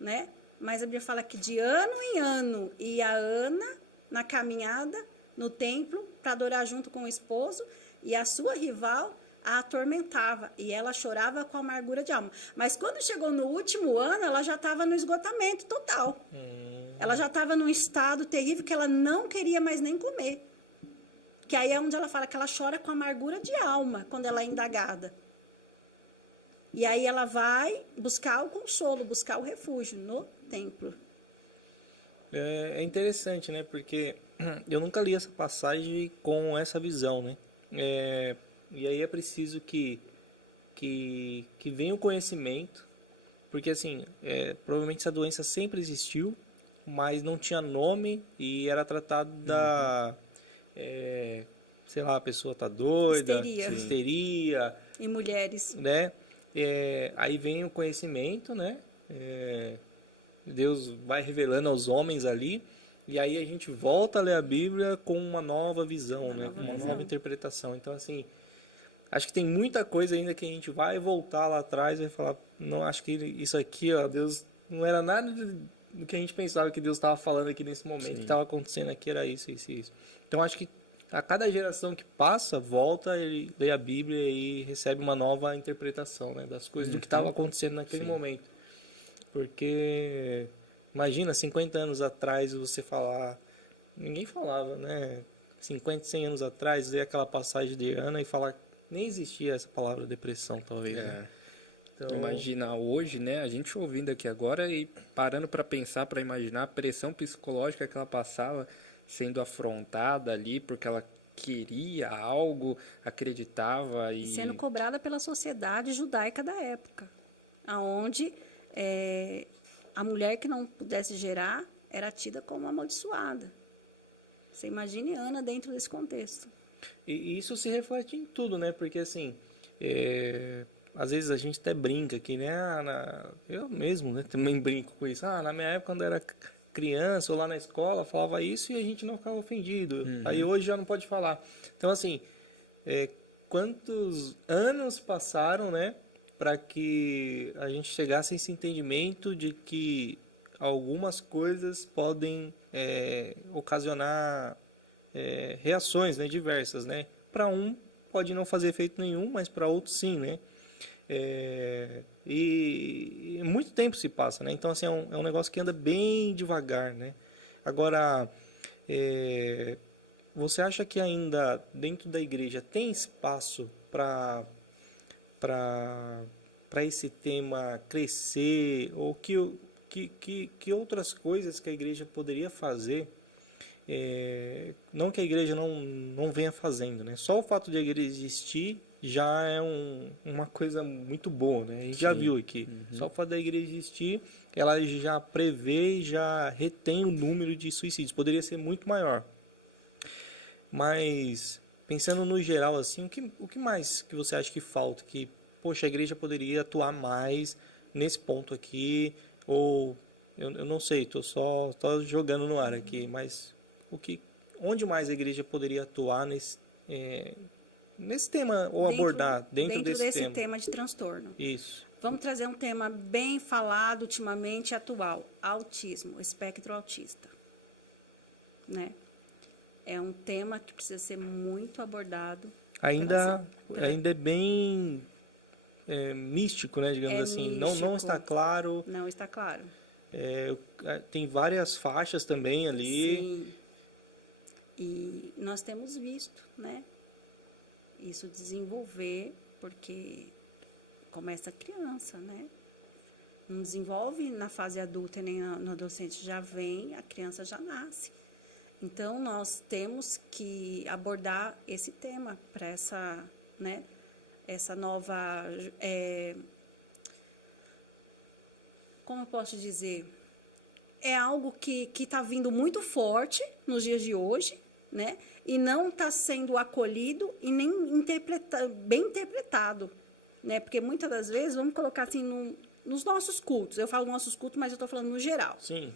né? Mas a Bíblia fala que de ano em ano ia Ana na caminhada no templo para adorar junto com o esposo, e a sua rival a atormentava e ela chorava com amargura de alma. Mas quando chegou no último ano, ela já estava no esgotamento total. Ela já estava num estado terrível que ela não queria mais nem comer. Que aí é onde ela fala que ela chora com amargura de alma quando ela é indagada. E aí ela vai buscar o consolo, buscar o refúgio no templo. É interessante, né? Porque eu nunca li essa passagem com essa visão, né? E aí é preciso que venha o conhecimento, porque assim, provavelmente essa doença sempre existiu, mas não tinha nome e era tratado sei lá, a pessoa tá doida, histeria, E mulheres. né? Aí vem o conhecimento, né? Deus vai revelando aos homens ali, e aí a gente volta a ler a Bíblia com uma nova visão, né? Com uma nova interpretação. Então, assim, acho que tem muita coisa ainda que a gente vai voltar lá atrás e vai falar, não, acho que isso aqui, ó, Deus, não era nada do que a gente pensava que Deus estava falando aqui nesse momento, que estava acontecendo aqui, era isso, isso e isso. Então, acho que a cada geração que passa, volta, ele lê a Bíblia e recebe uma nova interpretação, né, das coisas, do que estava acontecendo naquele momento. Porque, imagina, 50 anos atrás você falar, ninguém falava, né, 50, 100 anos atrás, ler aquela passagem de Ana e falar, nem existia essa palavra depressão, talvez, né? Então, imagina hoje, né, a gente ouvindo aqui agora e parando para pensar, para imaginar a pressão psicológica que ela passava, sendo afrontada ali porque ela queria algo, acreditava e sendo cobrada pela sociedade judaica da época, aonde a mulher que não pudesse gerar era tida como amaldiçoada. Você imagine Ana dentro desse contexto. E isso se reflete em tudo, né? Porque assim, às vezes a gente até brinca aqui, né? Eu mesmo, né, também brinco com isso. Na minha época, quando era criança ou lá na escola, falava isso e a gente não ficava ofendido. Aí hoje já não pode falar. Então, assim, quantos anos passaram, né, para que a gente chegasse a esse entendimento de que algumas coisas podem ocasionar reações, né, diversas, né? Para um pode não fazer efeito nenhum, mas para outro sim, né? E muito tempo se passa, né? Então, assim, é um negócio que anda bem devagar, né? Agora, você acha que ainda dentro da igreja tem espaço para esse tema crescer? Ou que outras coisas que a igreja poderia fazer? Não que a igreja não venha fazendo, né? Só o fato de a igreja existir já é uma coisa muito boa, né? A gente já viu aqui. Só o fato da igreja existir, ela já prevê e já retém o número de suicídios. Poderia ser muito maior. Mas, pensando no geral, assim, o que mais que você acha que falta? Que, poxa, a igreja poderia atuar mais nesse ponto aqui? Ou, eu não sei, estou só jogando no ar aqui, mas onde mais a igreja poderia atuar nesse tema, ou abordar dentro desse tema de transtorno? Isso. Vamos trazer um tema bem falado ultimamente, atual: autismo, espectro autista, né? É um tema que precisa ser muito abordado. Ainda é bem místico, né, digamos É assim. místico. Não está claro. Não está claro. Tem várias faixas também ali. Sim. E nós temos visto, né? Isso desenvolver, porque começa criança, né? Não desenvolve na fase adulta nem no adolescente, já vem, a criança já nasce. Então, nós temos que abordar esse tema para essa, né, essa nova... como eu posso dizer? É algo que está vindo muito forte nos dias de hoje, né? E não está sendo acolhido e nem bem interpretado, né? Porque muitas das vezes, vamos colocar assim, nos nossos cultos, eu falo nossos cultos, mas eu estou falando no geral. Sim.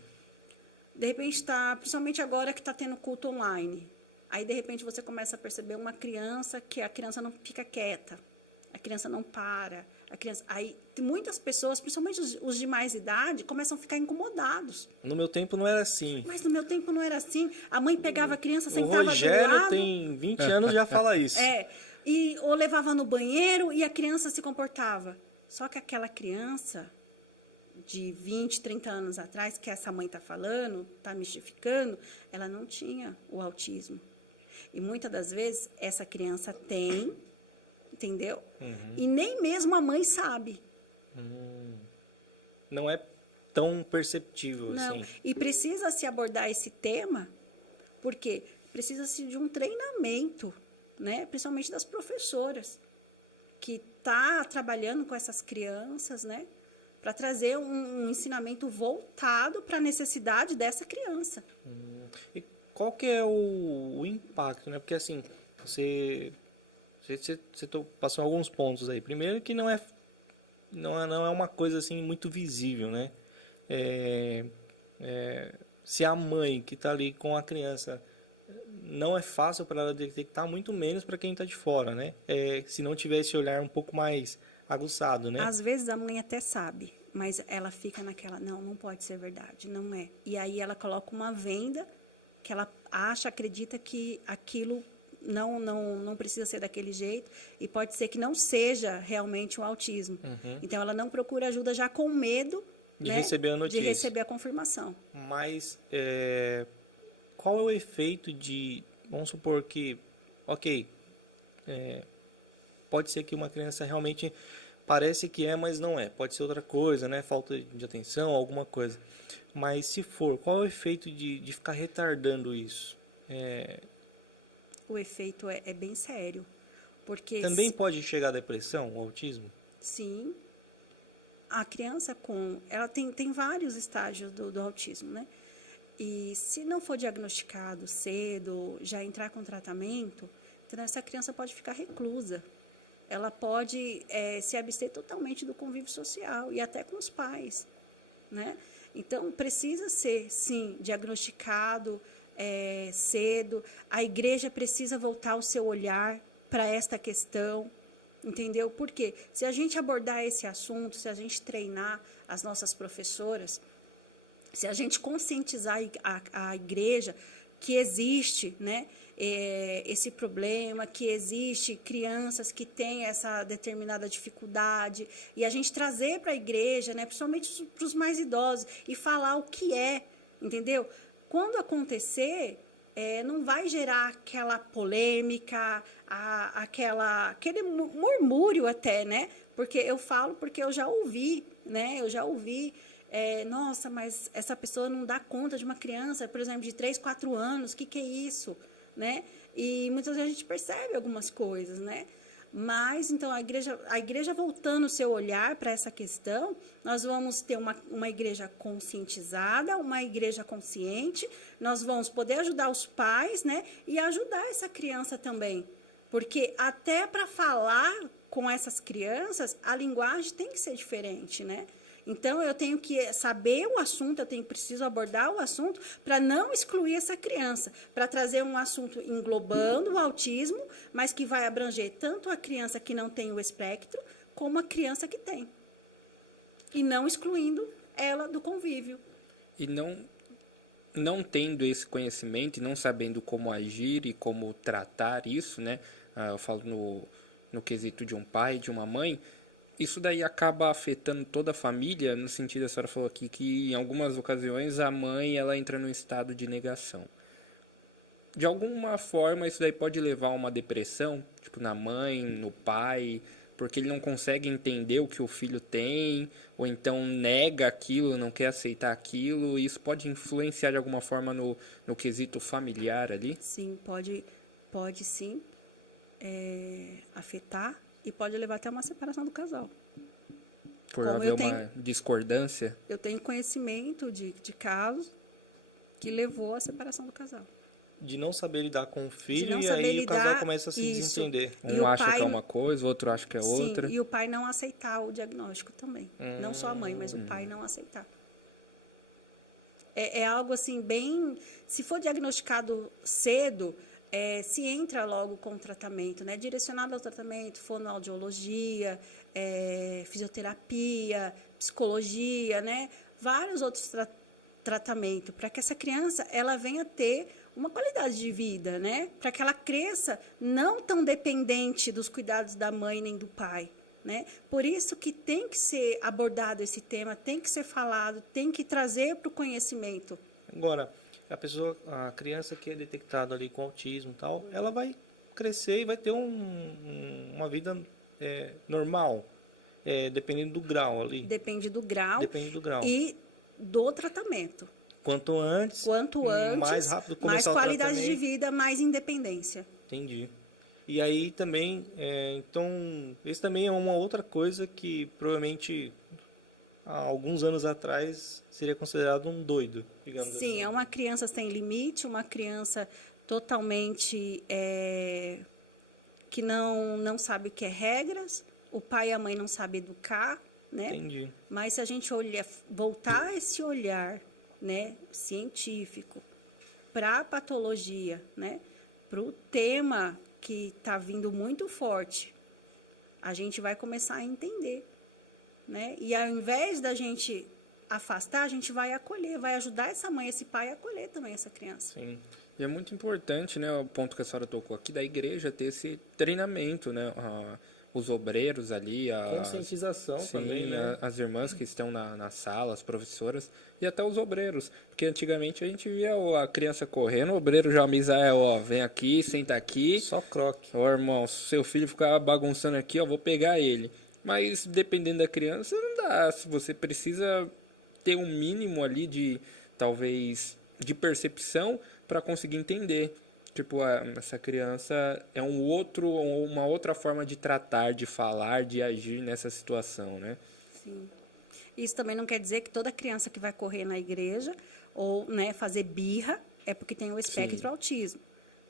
De repente está, principalmente agora que está tendo culto online, aí de repente você começa a perceber uma criança que a criança não fica quieta, a criança não para, a criança, aí muitas pessoas, principalmente os de mais idade, começam a ficar incomodados. No meu tempo não era assim. Mas no meu tempo não era assim. A mãe pegava a criança, O sentava do Rogério lado. tem 20 anos já fala isso. Ou levava no banheiro e a criança se comportava. Só que aquela criança de 20, 30 anos atrás, que essa mãe está falando, está mistificando, ela não tinha o autismo. E muitas das vezes essa criança tem, entendeu? E nem mesmo a mãe sabe. Não é tão perceptível Não. assim. E precisa se abordar esse tema, porque precisa-se de um treinamento, né? Principalmente das professoras, que tá trabalhando com essas crianças, né? Para trazer um ensinamento voltado para a necessidade dessa criança. E qual que é o impacto, né? Porque assim, você passou alguns pontos aí. Primeiro que não é uma coisa assim muito visível, né? Se a mãe que está ali com a criança não é fácil para ela detectar, muito menos para quem está de fora, né? Se não tiver esse olhar um pouco mais aguçado, né? Às vezes a mãe até sabe, mas ela fica naquela, não pode ser verdade, não é. E aí ela coloca uma venda que ela acredita que aquilo não precisa ser daquele jeito e pode ser que não seja realmente o autismo. Então ela não procura ajuda já com medo de né, receber a notícia. de receber a confirmação. Mas qual é o efeito de, vamos supor que, ok, pode ser que uma criança realmente parece que mas não é, pode ser outra coisa, né, falta de atenção, alguma coisa. Mas se for, qual é o efeito de ficar retardando isso? O efeito é bem sério. Porque também pode chegar a depressão, o autismo? Sim. A criança ela tem vários estágios do autismo, né? E se não for diagnosticado cedo, já entrar com tratamento, então essa criança pode ficar reclusa. Ela pode se abster totalmente do convívio social e até com os pais, né? Então, precisa ser, sim, diagnosticado cedo. A igreja precisa voltar o seu olhar para esta questão, entendeu? Porque se a gente abordar esse assunto, se a gente treinar as nossas professoras, se a gente conscientizar a igreja que existe, né, esse problema, que existe crianças que têm essa determinada dificuldade, e a gente trazer para a igreja, né, principalmente para os mais idosos, e falar o que entendeu? Quando acontecer, não vai gerar aquela polêmica, aquele murmúrio até, né? Porque eu falo porque eu já ouvi, né? Eu já ouvi, nossa, mas essa pessoa não dá conta de uma criança, por exemplo, de 3, 4 anos, o que é isso, né? E muitas vezes a gente percebe algumas coisas, né? Mas, então, a igreja voltando o seu olhar para essa questão, nós vamos ter uma igreja conscientizada, uma igreja consciente, nós vamos poder ajudar os pais, né? E ajudar essa criança também. Porque até para falar com essas crianças, a linguagem tem que ser diferente, né? Então, eu tenho que saber o assunto, preciso abordar o assunto para não excluir essa criança, para trazer um assunto englobando o autismo, mas que vai abranger tanto a criança que não tem o espectro, como a criança que tem. E não excluindo ela do convívio. E não tendo esse conhecimento, e não sabendo como agir e como tratar isso, né? Eu falo no quesito de um pai e de uma mãe, Isso daí acaba afetando toda a família, no sentido, a senhora falou aqui, que em algumas ocasiões a mãe ela entra num estado de negação. De alguma forma isso daí pode levar a uma depressão, tipo na mãe, no pai, porque ele não consegue entender o que o filho tem, ou então nega aquilo, não quer aceitar aquilo, e isso pode influenciar de alguma forma no quesito familiar ali? Sim, pode sim afetar e pode levar até uma separação do casal. Por Como haver eu uma tenho- discordância? Eu tenho conhecimento de casos que levou à separação do casal. De não saber lidar com o De filho não e saber aí o casal lidar, começa a se isso. desentender. E Um o acha pai- que é uma coisa, o outro acha que é outra. Sim, e o pai não aceitar o diagnóstico também. Não só a mãe, mas o pai não aceitar. É algo assim bem... Se for diagnosticado cedo, se entra logo com o tratamento, né? Direcionado ao tratamento, fonoaudiologia, fisioterapia, psicologia, né? Vários outros tratamentos, para que essa criança ela venha ter uma qualidade de vida, né? Para que ela cresça não tão dependente dos cuidados da mãe nem do pai, né? Por isso que tem que ser abordado esse tema, tem que ser falado, tem que trazer para o conhecimento. Agora, a criança que é detectada ali com autismo e tal, ela vai crescer e vai ter uma vida normal, dependendo do grau ali. Depende do grau Depende do grau. e do tratamento. Quanto antes, mais rápido mais começar o qualidade tratamento. de vida, mais independência. Entendi. E aí também, então, esse também é uma outra coisa que provavelmente há alguns anos atrás seria considerado um doido, digamos assim. Sim, é uma criança sem limite, uma criança totalmente que não sabe o que é regras, o pai e a mãe não sabem educar, né? Entendi. Mas se a gente voltar esse olhar, né, científico para a patologia, né, para o tema que está vindo muito forte, a gente vai começar a entender, né? E ao invés da gente afastar, a gente vai acolher, vai ajudar essa mãe, esse pai a acolher também essa criança. Sim. E é muito importante, né, o ponto que a senhora tocou aqui, da igreja ter esse treinamento, né, os obreiros ali, Conscientização sim, também, né? as irmãs que estão na sala, as professoras, e até os obreiros, porque antigamente a gente via a criança correndo, o obreiro já avisa, vem aqui, senta aqui, Só croque. ó irmão, se seu filho ficar bagunçando aqui, vou pegar ele. Mas dependendo da criança, não dá, se você precisa ter um mínimo ali de, talvez, de percepção para conseguir entender. Tipo, essa criança é uma outra forma de tratar, de falar, de agir nessa situação, né? Sim. Isso também não quer dizer que toda criança que vai correr na igreja ou, né, fazer birra é porque tem o espectro autismo.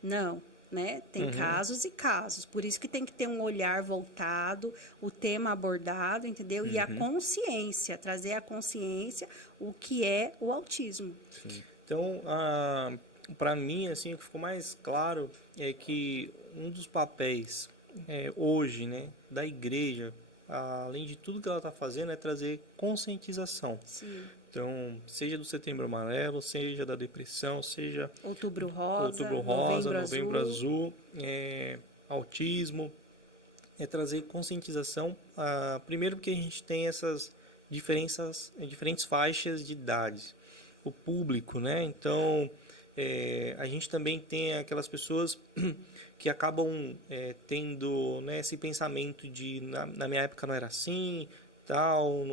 Não, né? Tem casos e casos. Por isso que tem que ter um olhar voltado, o tema abordado, entendeu? E a consciência, trazer a consciência o que é o autismo. Sim. Então, para mim, assim, o que ficou mais claro é que um dos papéis hoje, né, da igreja, além de tudo que ela está fazendo, é trazer conscientização. Sim. Então, seja do Setembro Amarelo, seja da depressão, seja Outubro Rosa, Novembro Azul, autismo, trazer conscientização. Primeiro porque a gente tem essas diferentes faixas de idade. O público, né? Então, a gente também tem aquelas pessoas que acabam tendo, né, esse pensamento de na minha época não era assim, tal,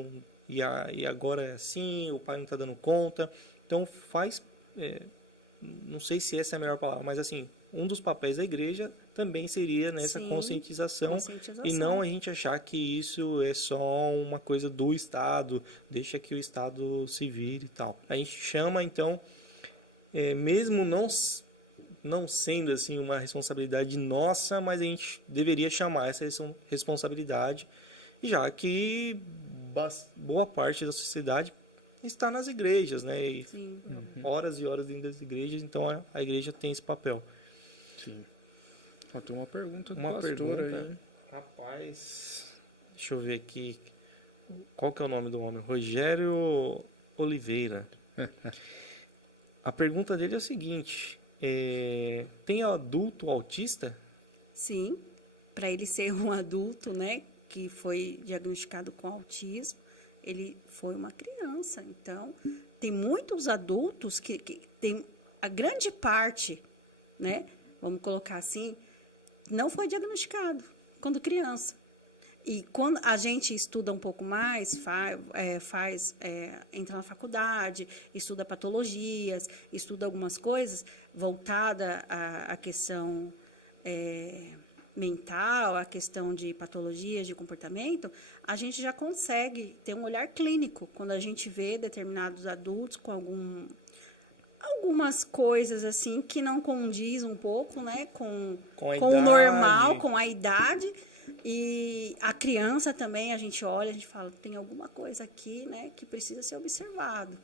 e agora é assim, o pai não está dando conta. Então não sei se essa é a melhor palavra, mas assim, um dos papéis da igreja também seria nessa conscientização, e não a gente achar que isso é só uma coisa do Estado, deixa que o Estado se vire e tal. A gente chama, então, mesmo não sendo assim uma responsabilidade nossa, mas a gente deveria chamar essa responsabilidade, já que boa parte da sociedade está nas igrejas, né? E horas e horas dentro das igrejas, então a igreja tem esse papel. Sim. Tem uma pergunta do Uma pastor pergunta, aí. Rapaz, deixa eu ver aqui. Qual que é o nome do homem? Rogério Oliveira. A pergunta dele é o seguinte: tem adulto autista? Sim, para ele ser um adulto, né, que foi diagnosticado com autismo, ele foi uma criança. Então, tem muitos adultos que tem a grande parte, né, vamos colocar assim, não foi diagnosticado quando criança. E quando a gente estuda um pouco mais, entra na faculdade, estuda patologias, estuda algumas coisas voltada à questão mental, à questão de patologias de comportamento, a gente já consegue ter um olhar clínico quando a gente vê determinados adultos com algumas coisas assim que não condiz um pouco, né, com o normal, com a idade. E a criança também, a gente olha, a gente fala, tem alguma coisa aqui, né, que precisa ser observado.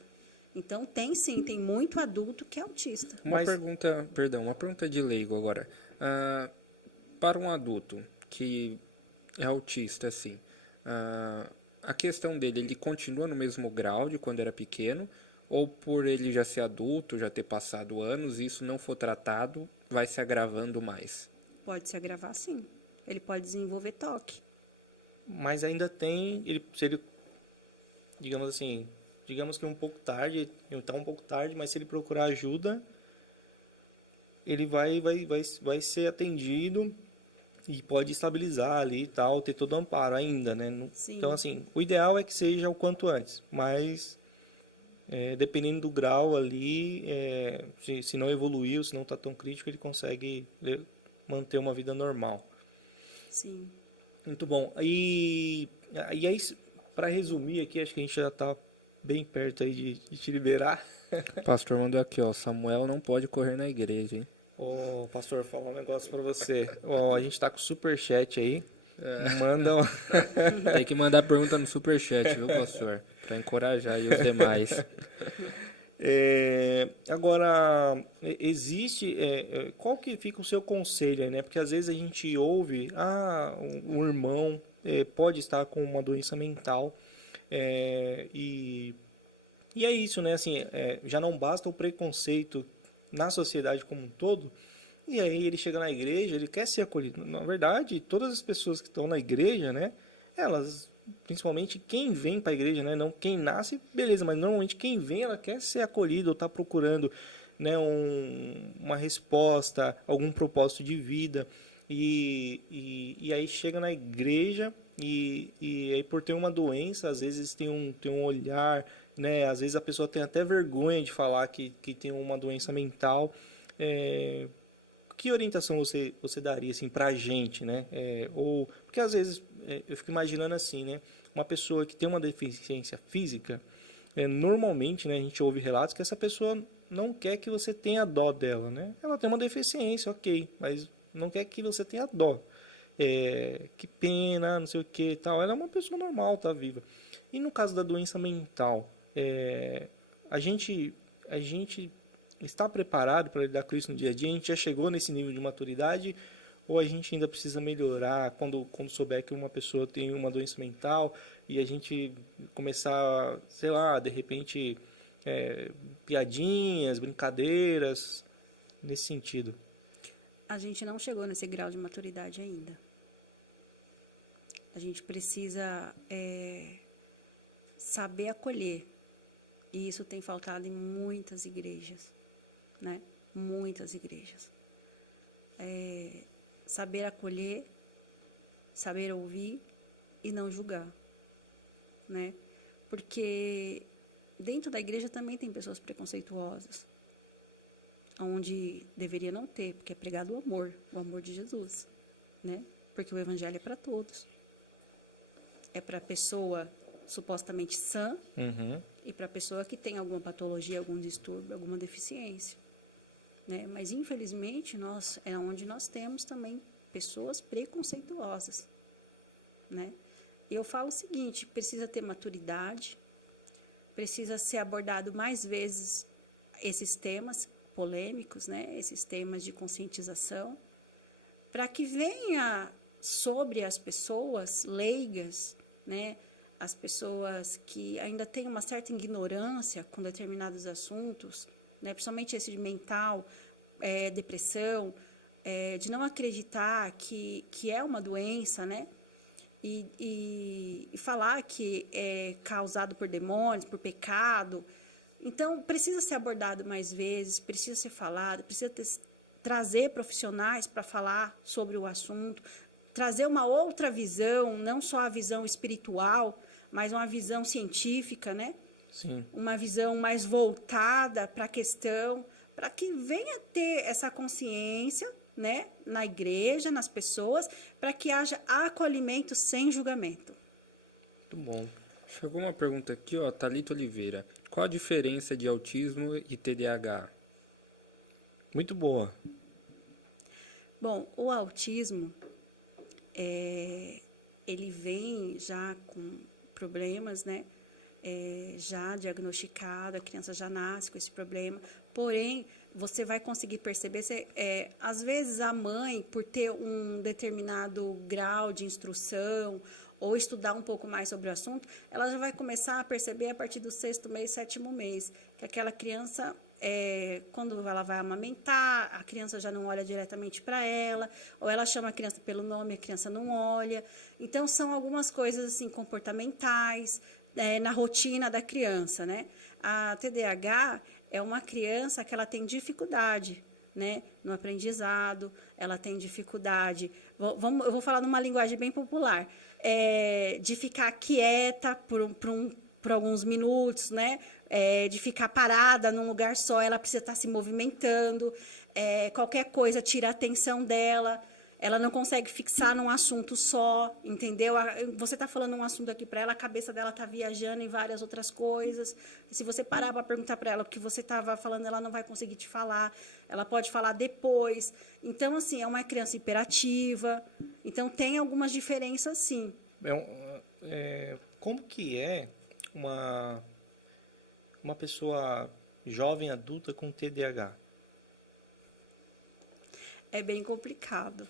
Então, tem muito adulto que é autista. Uma pergunta de leigo agora. Para um adulto que é autista, assim, a questão dele, ele continua no mesmo grau de quando era pequeno, ou por ele já ser adulto, já ter passado anos, e isso não for tratado, vai se agravando mais? Pode se agravar, sim. Ele pode desenvolver toque. Mas ainda tem, digamos que um pouco tarde, mas se ele procurar ajuda, ele vai ser atendido e pode estabilizar ali e tal, ter todo o amparo ainda, né? Sim. Então, assim, o ideal é que seja o quanto antes, mas dependendo do grau ali, se não evoluiu, se não está tão crítico, ele consegue manter uma vida normal. Sim. Muito bom. E aí, para resumir aqui, acho que a gente já está bem perto aí de te liberar. O pastor mandou aqui, ó, Samuel não pode correr na igreja, hein? Ô, pastor, falar um negócio para você. A gente tá com superchat aí. Manda Tem que mandar pergunta no superchat, viu, pastor? Para encorajar aí os demais. Agora, existe... qual que fica o seu conselho aí, né? Porque às vezes a gente ouve, um irmão pode estar com uma doença mental, e é isso, né? Assim, já não basta o preconceito na sociedade como um todo, e aí ele chega na igreja, ele quer ser acolhido. Na verdade, todas as pessoas que estão na igreja, né? Elas... Principalmente quem vem para a igreja, né? Não quem nasce, beleza, mas normalmente quem vem, ela quer ser acolhida ou está procurando, né, uma resposta, algum propósito de vida. E aí chega na igreja e aí por ter uma doença, às vezes tem um olhar, né? Às vezes a pessoa tem até vergonha de falar que tem uma doença mental. Que orientação você daria assim para a gente, né? Porque às vezes eu fico imaginando assim, né? Uma pessoa que tem uma deficiência física, normalmente, né, a gente ouve relatos que essa pessoa não quer que você tenha dó dela, né? Ela tem uma deficiência, ok, mas não quer que você tenha dó. Que pena, não sei o que, tal. Ela é uma pessoa normal, tá viva. E no caso da doença mental, a gente está preparado para lidar com isso no dia a dia? A gente já chegou nesse nível de maturidade ou a gente ainda precisa melhorar quando souber que uma pessoa tem uma doença mental e a gente começar, sei lá, de repente, piadinhas, brincadeiras, nesse sentido? A gente não chegou nesse grau de maturidade ainda. A gente precisa saber acolher. E isso tem faltado em muitas igrejas, né? Muitas igrejas. Saber acolher, saber ouvir e não julgar, né? Porque dentro da igreja também tem pessoas preconceituosas, onde deveria não ter, porque é pregado o amor de Jesus, né? Porque o evangelho é para todos. É para a pessoa supostamente sã, e para a pessoa que tem alguma patologia, algum distúrbio, alguma deficiência, né? Mas, infelizmente, é onde nós temos também pessoas preconceituosas, né? E eu falo o seguinte, precisa ter maturidade, precisa ser abordado mais vezes esses temas polêmicos, né? Esses temas de conscientização, para que venha sobre as pessoas leigas, né? As pessoas que ainda têm uma certa ignorância com determinados assuntos, né? Principalmente esse de mental, depressão, de não acreditar que é uma doença, né? e falar que é causado por demônios, por pecado. Então, precisa ser abordado mais vezes, precisa ser falado, precisa trazer profissionais para falar sobre o assunto, trazer uma outra visão, não só a visão espiritual, mas uma visão científica, né? Sim. Uma visão mais voltada para a questão, para que venha ter essa consciência, né, na igreja, nas pessoas, para que haja acolhimento sem julgamento. Muito bom. Chegou uma pergunta aqui, ó, Thalita Oliveira. Qual a diferença de autismo e TDAH? Muito boa. Bom, o autismo, ele vem já com problemas, né? Já diagnosticado, a criança já nasce com esse problema. Porém, você vai conseguir perceber, às vezes a mãe, por ter um determinado grau de instrução ou estudar um pouco mais sobre o assunto, ela já vai começar a perceber a partir do 6º mês, 7º mês, que aquela criança, quando ela vai amamentar, a criança já não olha diretamente para ela, ou ela chama a criança pelo nome, a criança não olha. Então, são algumas coisas assim, comportamentais, na rotina da criança, né? A TDAH é uma criança que ela tem dificuldade, né, no aprendizado, ela tem dificuldade, eu vou falar numa linguagem bem popular, de ficar quieta por alguns minutos, né, de ficar parada num lugar só, ela precisa estar se movimentando, qualquer coisa tira a atenção dela, ela não consegue fixar num assunto só, entendeu? Você está falando um assunto aqui para ela, a cabeça dela está viajando em várias outras coisas. Se você parar para perguntar para ela o que você estava falando, ela não vai conseguir te falar. Ela pode falar depois. Então, assim, é uma criança hiperativa. Então, tem algumas diferenças, sim. Como que é uma pessoa jovem, adulta com TDAH? É bem complicado.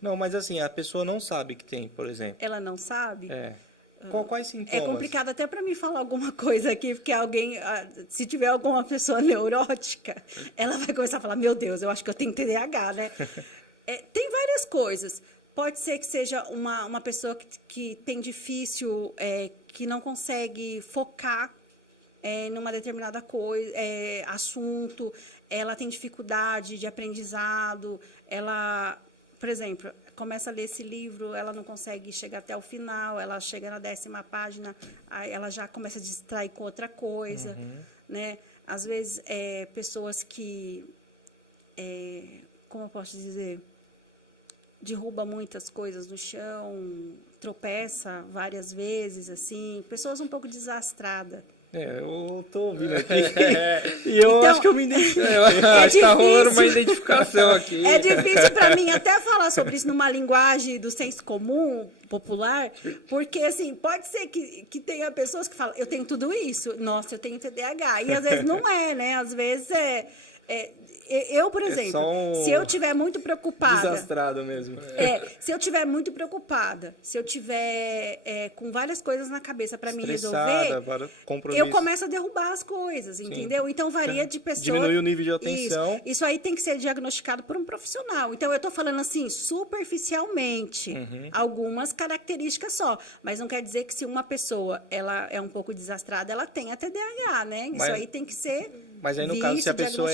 Não, mas assim, a pessoa não sabe que tem, por exemplo. Ela não sabe? Quais sintomas? É complicado até para mim falar alguma coisa aqui, porque alguém, se tiver alguma pessoa neurótica, ela vai começar a falar, meu Deus, eu acho que eu tenho TDAH, né? Tem várias coisas. Pode ser que seja uma pessoa que tem difícil, que não consegue focar numa determinada coisa, assunto, ela tem dificuldade de aprendizado, ela, por exemplo, começa a ler esse livro, ela não consegue chegar até o final, ela chega na 10ª página, aí ela já começa a distrair com outra coisa, né? Às vezes, pessoas que, como eu posso dizer, derruba muitas coisas no chão, tropeça várias vezes, assim, pessoas um pouco desastradas. Eu tô ouvindo aqui e eu acho que eu me identifiquei. Acho que tá rolando uma identificação aqui. É difícil para mim até falar sobre isso numa linguagem do senso comum, popular, porque, assim, pode ser que tenha pessoas que falam, eu tenho tudo isso, nossa, eu tenho TDAH, e às vezes não é, né? Às vezes eu, por exemplo, se eu estiver muito preocupada... Desastrado mesmo. Se eu estiver muito preocupada, se eu estiver com várias coisas na cabeça para me resolver, eu começo a derrubar as coisas, entendeu? Então, varia de pessoa... Diminui o nível de atenção. Isso aí tem que ser diagnosticado por um profissional. Então, eu estou falando assim, superficialmente, algumas características só. Mas não quer dizer que se uma pessoa ela é um pouco desastrada, ela tenha TDAH, né? Isso aí tem que ser... Mas aí, no caso, se a pessoa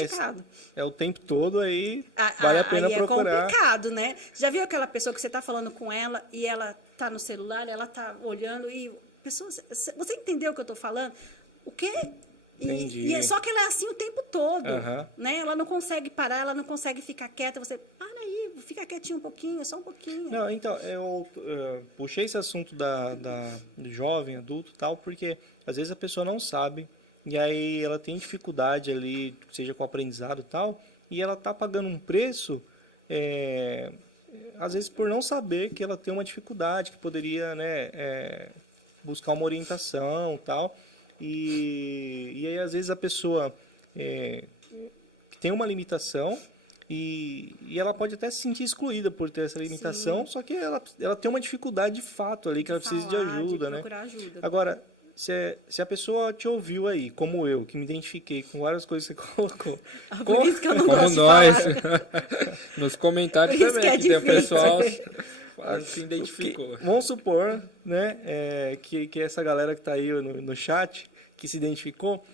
é o tempo todo, aí vale a pena procurar. É complicado, né? Já viu aquela pessoa que você está falando com ela e ela está no celular, ela está olhando e... Você entendeu o que eu estou falando? O quê? Entendi. Só que ela é assim o tempo todo, né? Ela não consegue parar, ela não consegue ficar quieta. Você, para aí, fica quietinho um pouquinho, só um pouquinho. Não, então, eu puxei esse assunto do jovem, adulto e tal, porque às vezes a pessoa não sabe. E aí ela tem dificuldade ali, seja com o aprendizado e tal, e ela está pagando um preço, às vezes por não saber que ela tem uma dificuldade, que poderia, né, buscar uma orientação e tal. E aí às vezes a pessoa tem uma limitação e ela pode até se sentir excluída por ter essa limitação, só que ela tem uma dificuldade de fato ali, que ela precisa de ajuda, né? Ajuda. Agora... Se a pessoa te ouviu aí, como eu, que me identifiquei com várias coisas que você colocou... Por isso que eu não como gosto nós. de falar. Nos comentários Por isso também, que tem o pessoal Se identificou. Vamos supor, né, que essa galera que está aí no chat, que se identificou,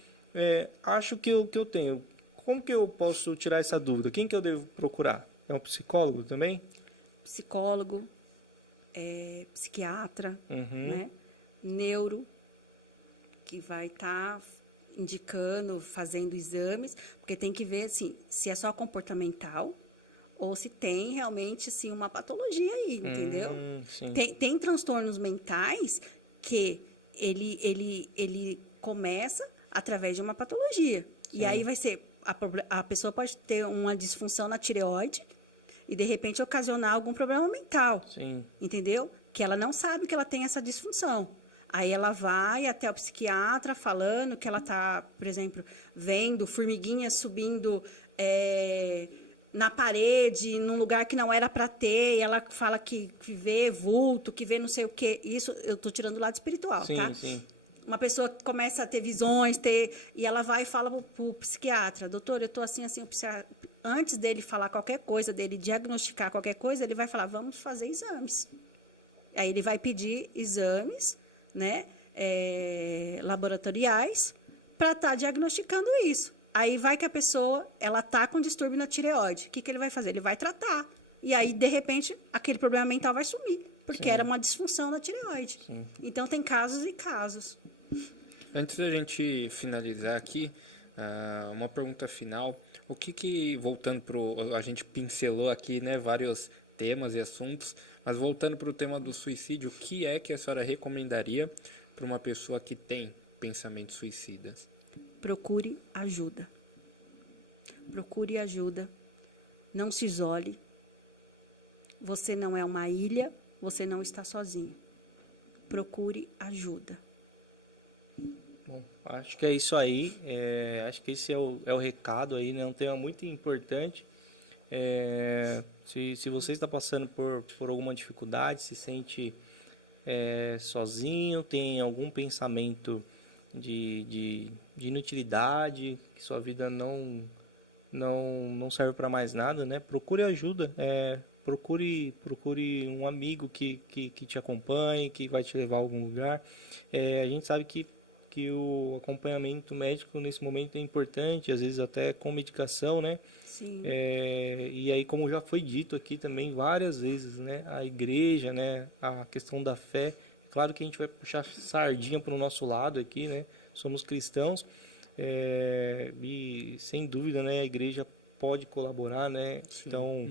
acho que eu tenho. Como que eu posso tirar essa dúvida? Quem que eu devo procurar? É um psicólogo também? Psicólogo, psiquiatra, né? Neuro, que vai estar indicando, fazendo exames, porque tem que ver assim, se é só comportamental ou se tem realmente assim, uma patologia aí, entendeu? Tem transtornos mentais que ele começa através de uma patologia. Sim. E aí vai ser, a pessoa pode ter uma disfunção na tireoide e de repente ocasionar algum problema mental. Sim. Entendeu? Que ela não sabe que ela tem essa disfunção. Aí ela vai até o psiquiatra falando que ela está, por exemplo, vendo formiguinhas subindo na parede, num lugar que não era para ter, e ela fala que vê vulto, que vê não sei o quê. Isso eu estou tirando do lado espiritual, sim, tá? Sim. Uma pessoa que começa a ter visões, e ela vai e fala para o psiquiatra, doutor, eu estou assim, o psiquiatra, antes dele falar qualquer coisa, dele diagnosticar qualquer coisa, ele vai falar, vamos fazer exames. Aí ele vai pedir exames, né, laboratoriais, para estar diagnosticando isso. Aí vai que a pessoa, ela está com distúrbio na tireoide. O que ele vai fazer? Ele vai tratar. E aí, de repente, aquele problema mental vai sumir, porque Sim. era uma disfunção na tireoide. Sim. Então, tem casos e casos. Antes da gente finalizar aqui, uma pergunta final. O que voltando a gente pincelou aqui, né, vários temas e assuntos, mas voltando para o tema do suicídio, o que é que a senhora recomendaria para uma pessoa que tem pensamentos suicidas? Procure ajuda. Procure ajuda. Não se isole. Você não é uma ilha, você não está sozinho. Procure ajuda. Bom, acho que é isso aí. Acho que esse é o recado aí, né? Um tema muito importante. Se você está passando por alguma dificuldade, se sente sozinho, tem algum pensamento de inutilidade, que sua vida não serve para mais nada, né? Procure ajuda, procure um amigo que te acompanhe, que vai te levar a algum lugar. A gente sabe que o acompanhamento médico nesse momento é importante, às vezes até com medicação, né? Sim. E aí, como já foi dito aqui também várias vezes, né? A igreja, né? A questão da fé. Claro que a gente vai puxar sardinha para o nosso lado aqui, né? Somos cristãos e, sem dúvida, né? A igreja pode colaborar, né? Sim. Então,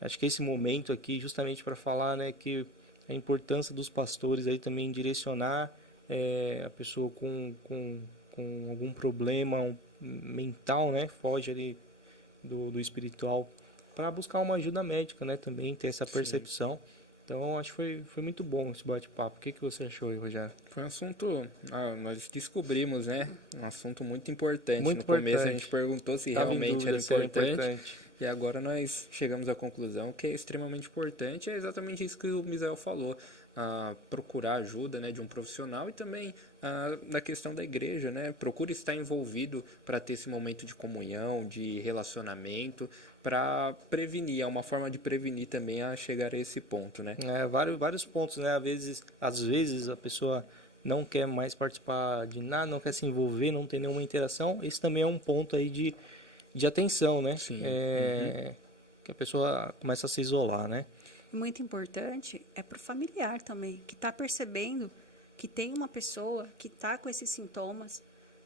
acho que esse momento aqui, justamente para falar, né? Que a importância dos pastores aí também direcionar a pessoa com algum problema mental, né? Foge ali do espiritual para buscar uma ajuda médica, né? Também ter essa percepção. Sim. Então, acho que foi muito bom esse bate-papo. O que você achou aí, Rogério? Foi um assunto, nós descobrimos, né? Um assunto muito importante. Muito importante. Começo a gente perguntou se realmente era importante. E agora nós chegamos à conclusão que é extremamente importante. É exatamente isso que o Misael falou. Procurar ajuda, né, de um profissional e também na questão da igreja, né? Procure estar envolvido para ter esse momento de comunhão, de relacionamento, para prevenir, é uma forma de prevenir também a chegar a esse ponto, né? Vários pontos, né? Às vezes a pessoa não quer mais participar de nada, não quer se envolver, não tem nenhuma interação. Esse também é um ponto aí de atenção, né? Sim. Que a pessoa começa a se isolar, né? Muito importante para o familiar também, que está percebendo que tem uma pessoa que está com esses sintomas,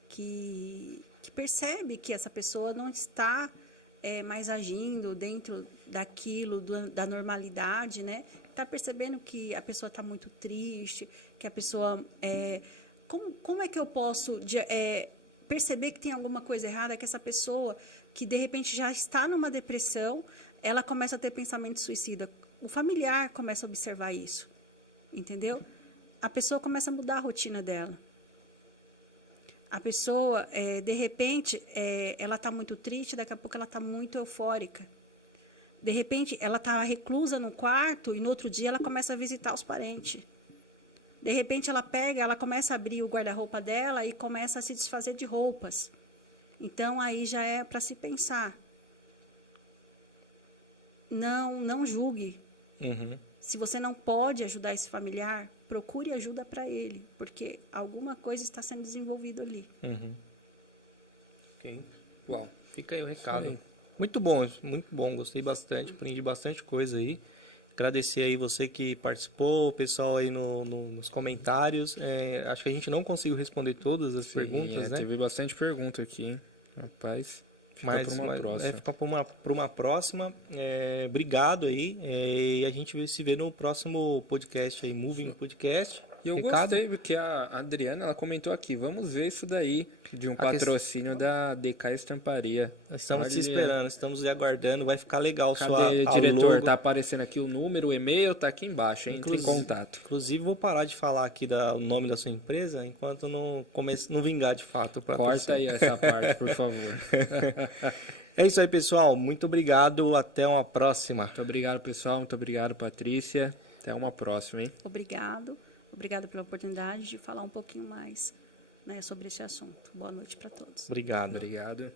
que percebe que essa pessoa não está mais agindo dentro daquilo, da normalidade, né? Está percebendo que a pessoa está muito triste, que a pessoa... Como é que eu posso perceber que tem alguma coisa errada, que essa pessoa que de repente já está numa depressão, ela começa a ter pensamento suicida? O familiar começa a observar isso, entendeu? A pessoa começa a mudar a rotina dela. A pessoa, de repente, ela está muito triste, daqui a pouco ela está muito eufórica. De repente, ela está reclusa no quarto e no outro dia ela começa a visitar os parentes. De repente, ela começa a abrir o guarda-roupa dela e começa a se desfazer de roupas. Então, aí já é para se pensar. Não julgue. Se você não pode ajudar esse familiar, procure ajuda para ele, porque alguma coisa está sendo desenvolvida ali. Ok. Uau. Fica aí o recado. Isso aí. Muito bom, gostei bastante, aprendi bastante coisa aí. Agradecer aí você que participou, o pessoal aí nos comentários. Acho que a gente não conseguiu responder todas as perguntas, né? Teve bastante pergunta aqui, hein? Rapaz, fica Mas, pra uma próxima. fica para uma próxima. Obrigado aí. E a gente se vê no próximo podcast aí, Moving Podcast. E eu Recado? gostei, porque a Adriana, ela comentou aqui, vamos ver isso daí, de um A patrocínio da DK Estamparia. Nós estamos Olha, te esperando, estamos aguardando, vai ficar legal Cadê, a diretor? logo. Tá aparecendo aqui o número, o e-mail, tá aqui embaixo, hein? Entre em contato. Inclusive, vou parar de falar aqui o nome da sua empresa enquanto não vingar de fato o patrocínio. Corta aí essa parte, por favor. É isso aí, pessoal. Muito obrigado. Até uma próxima. Muito obrigado, pessoal. Muito obrigado, Patrícia. Até uma próxima, hein? Obrigado pela oportunidade de falar um pouquinho mais, né, sobre esse assunto. Boa noite para todos. Obrigado. Obrigado.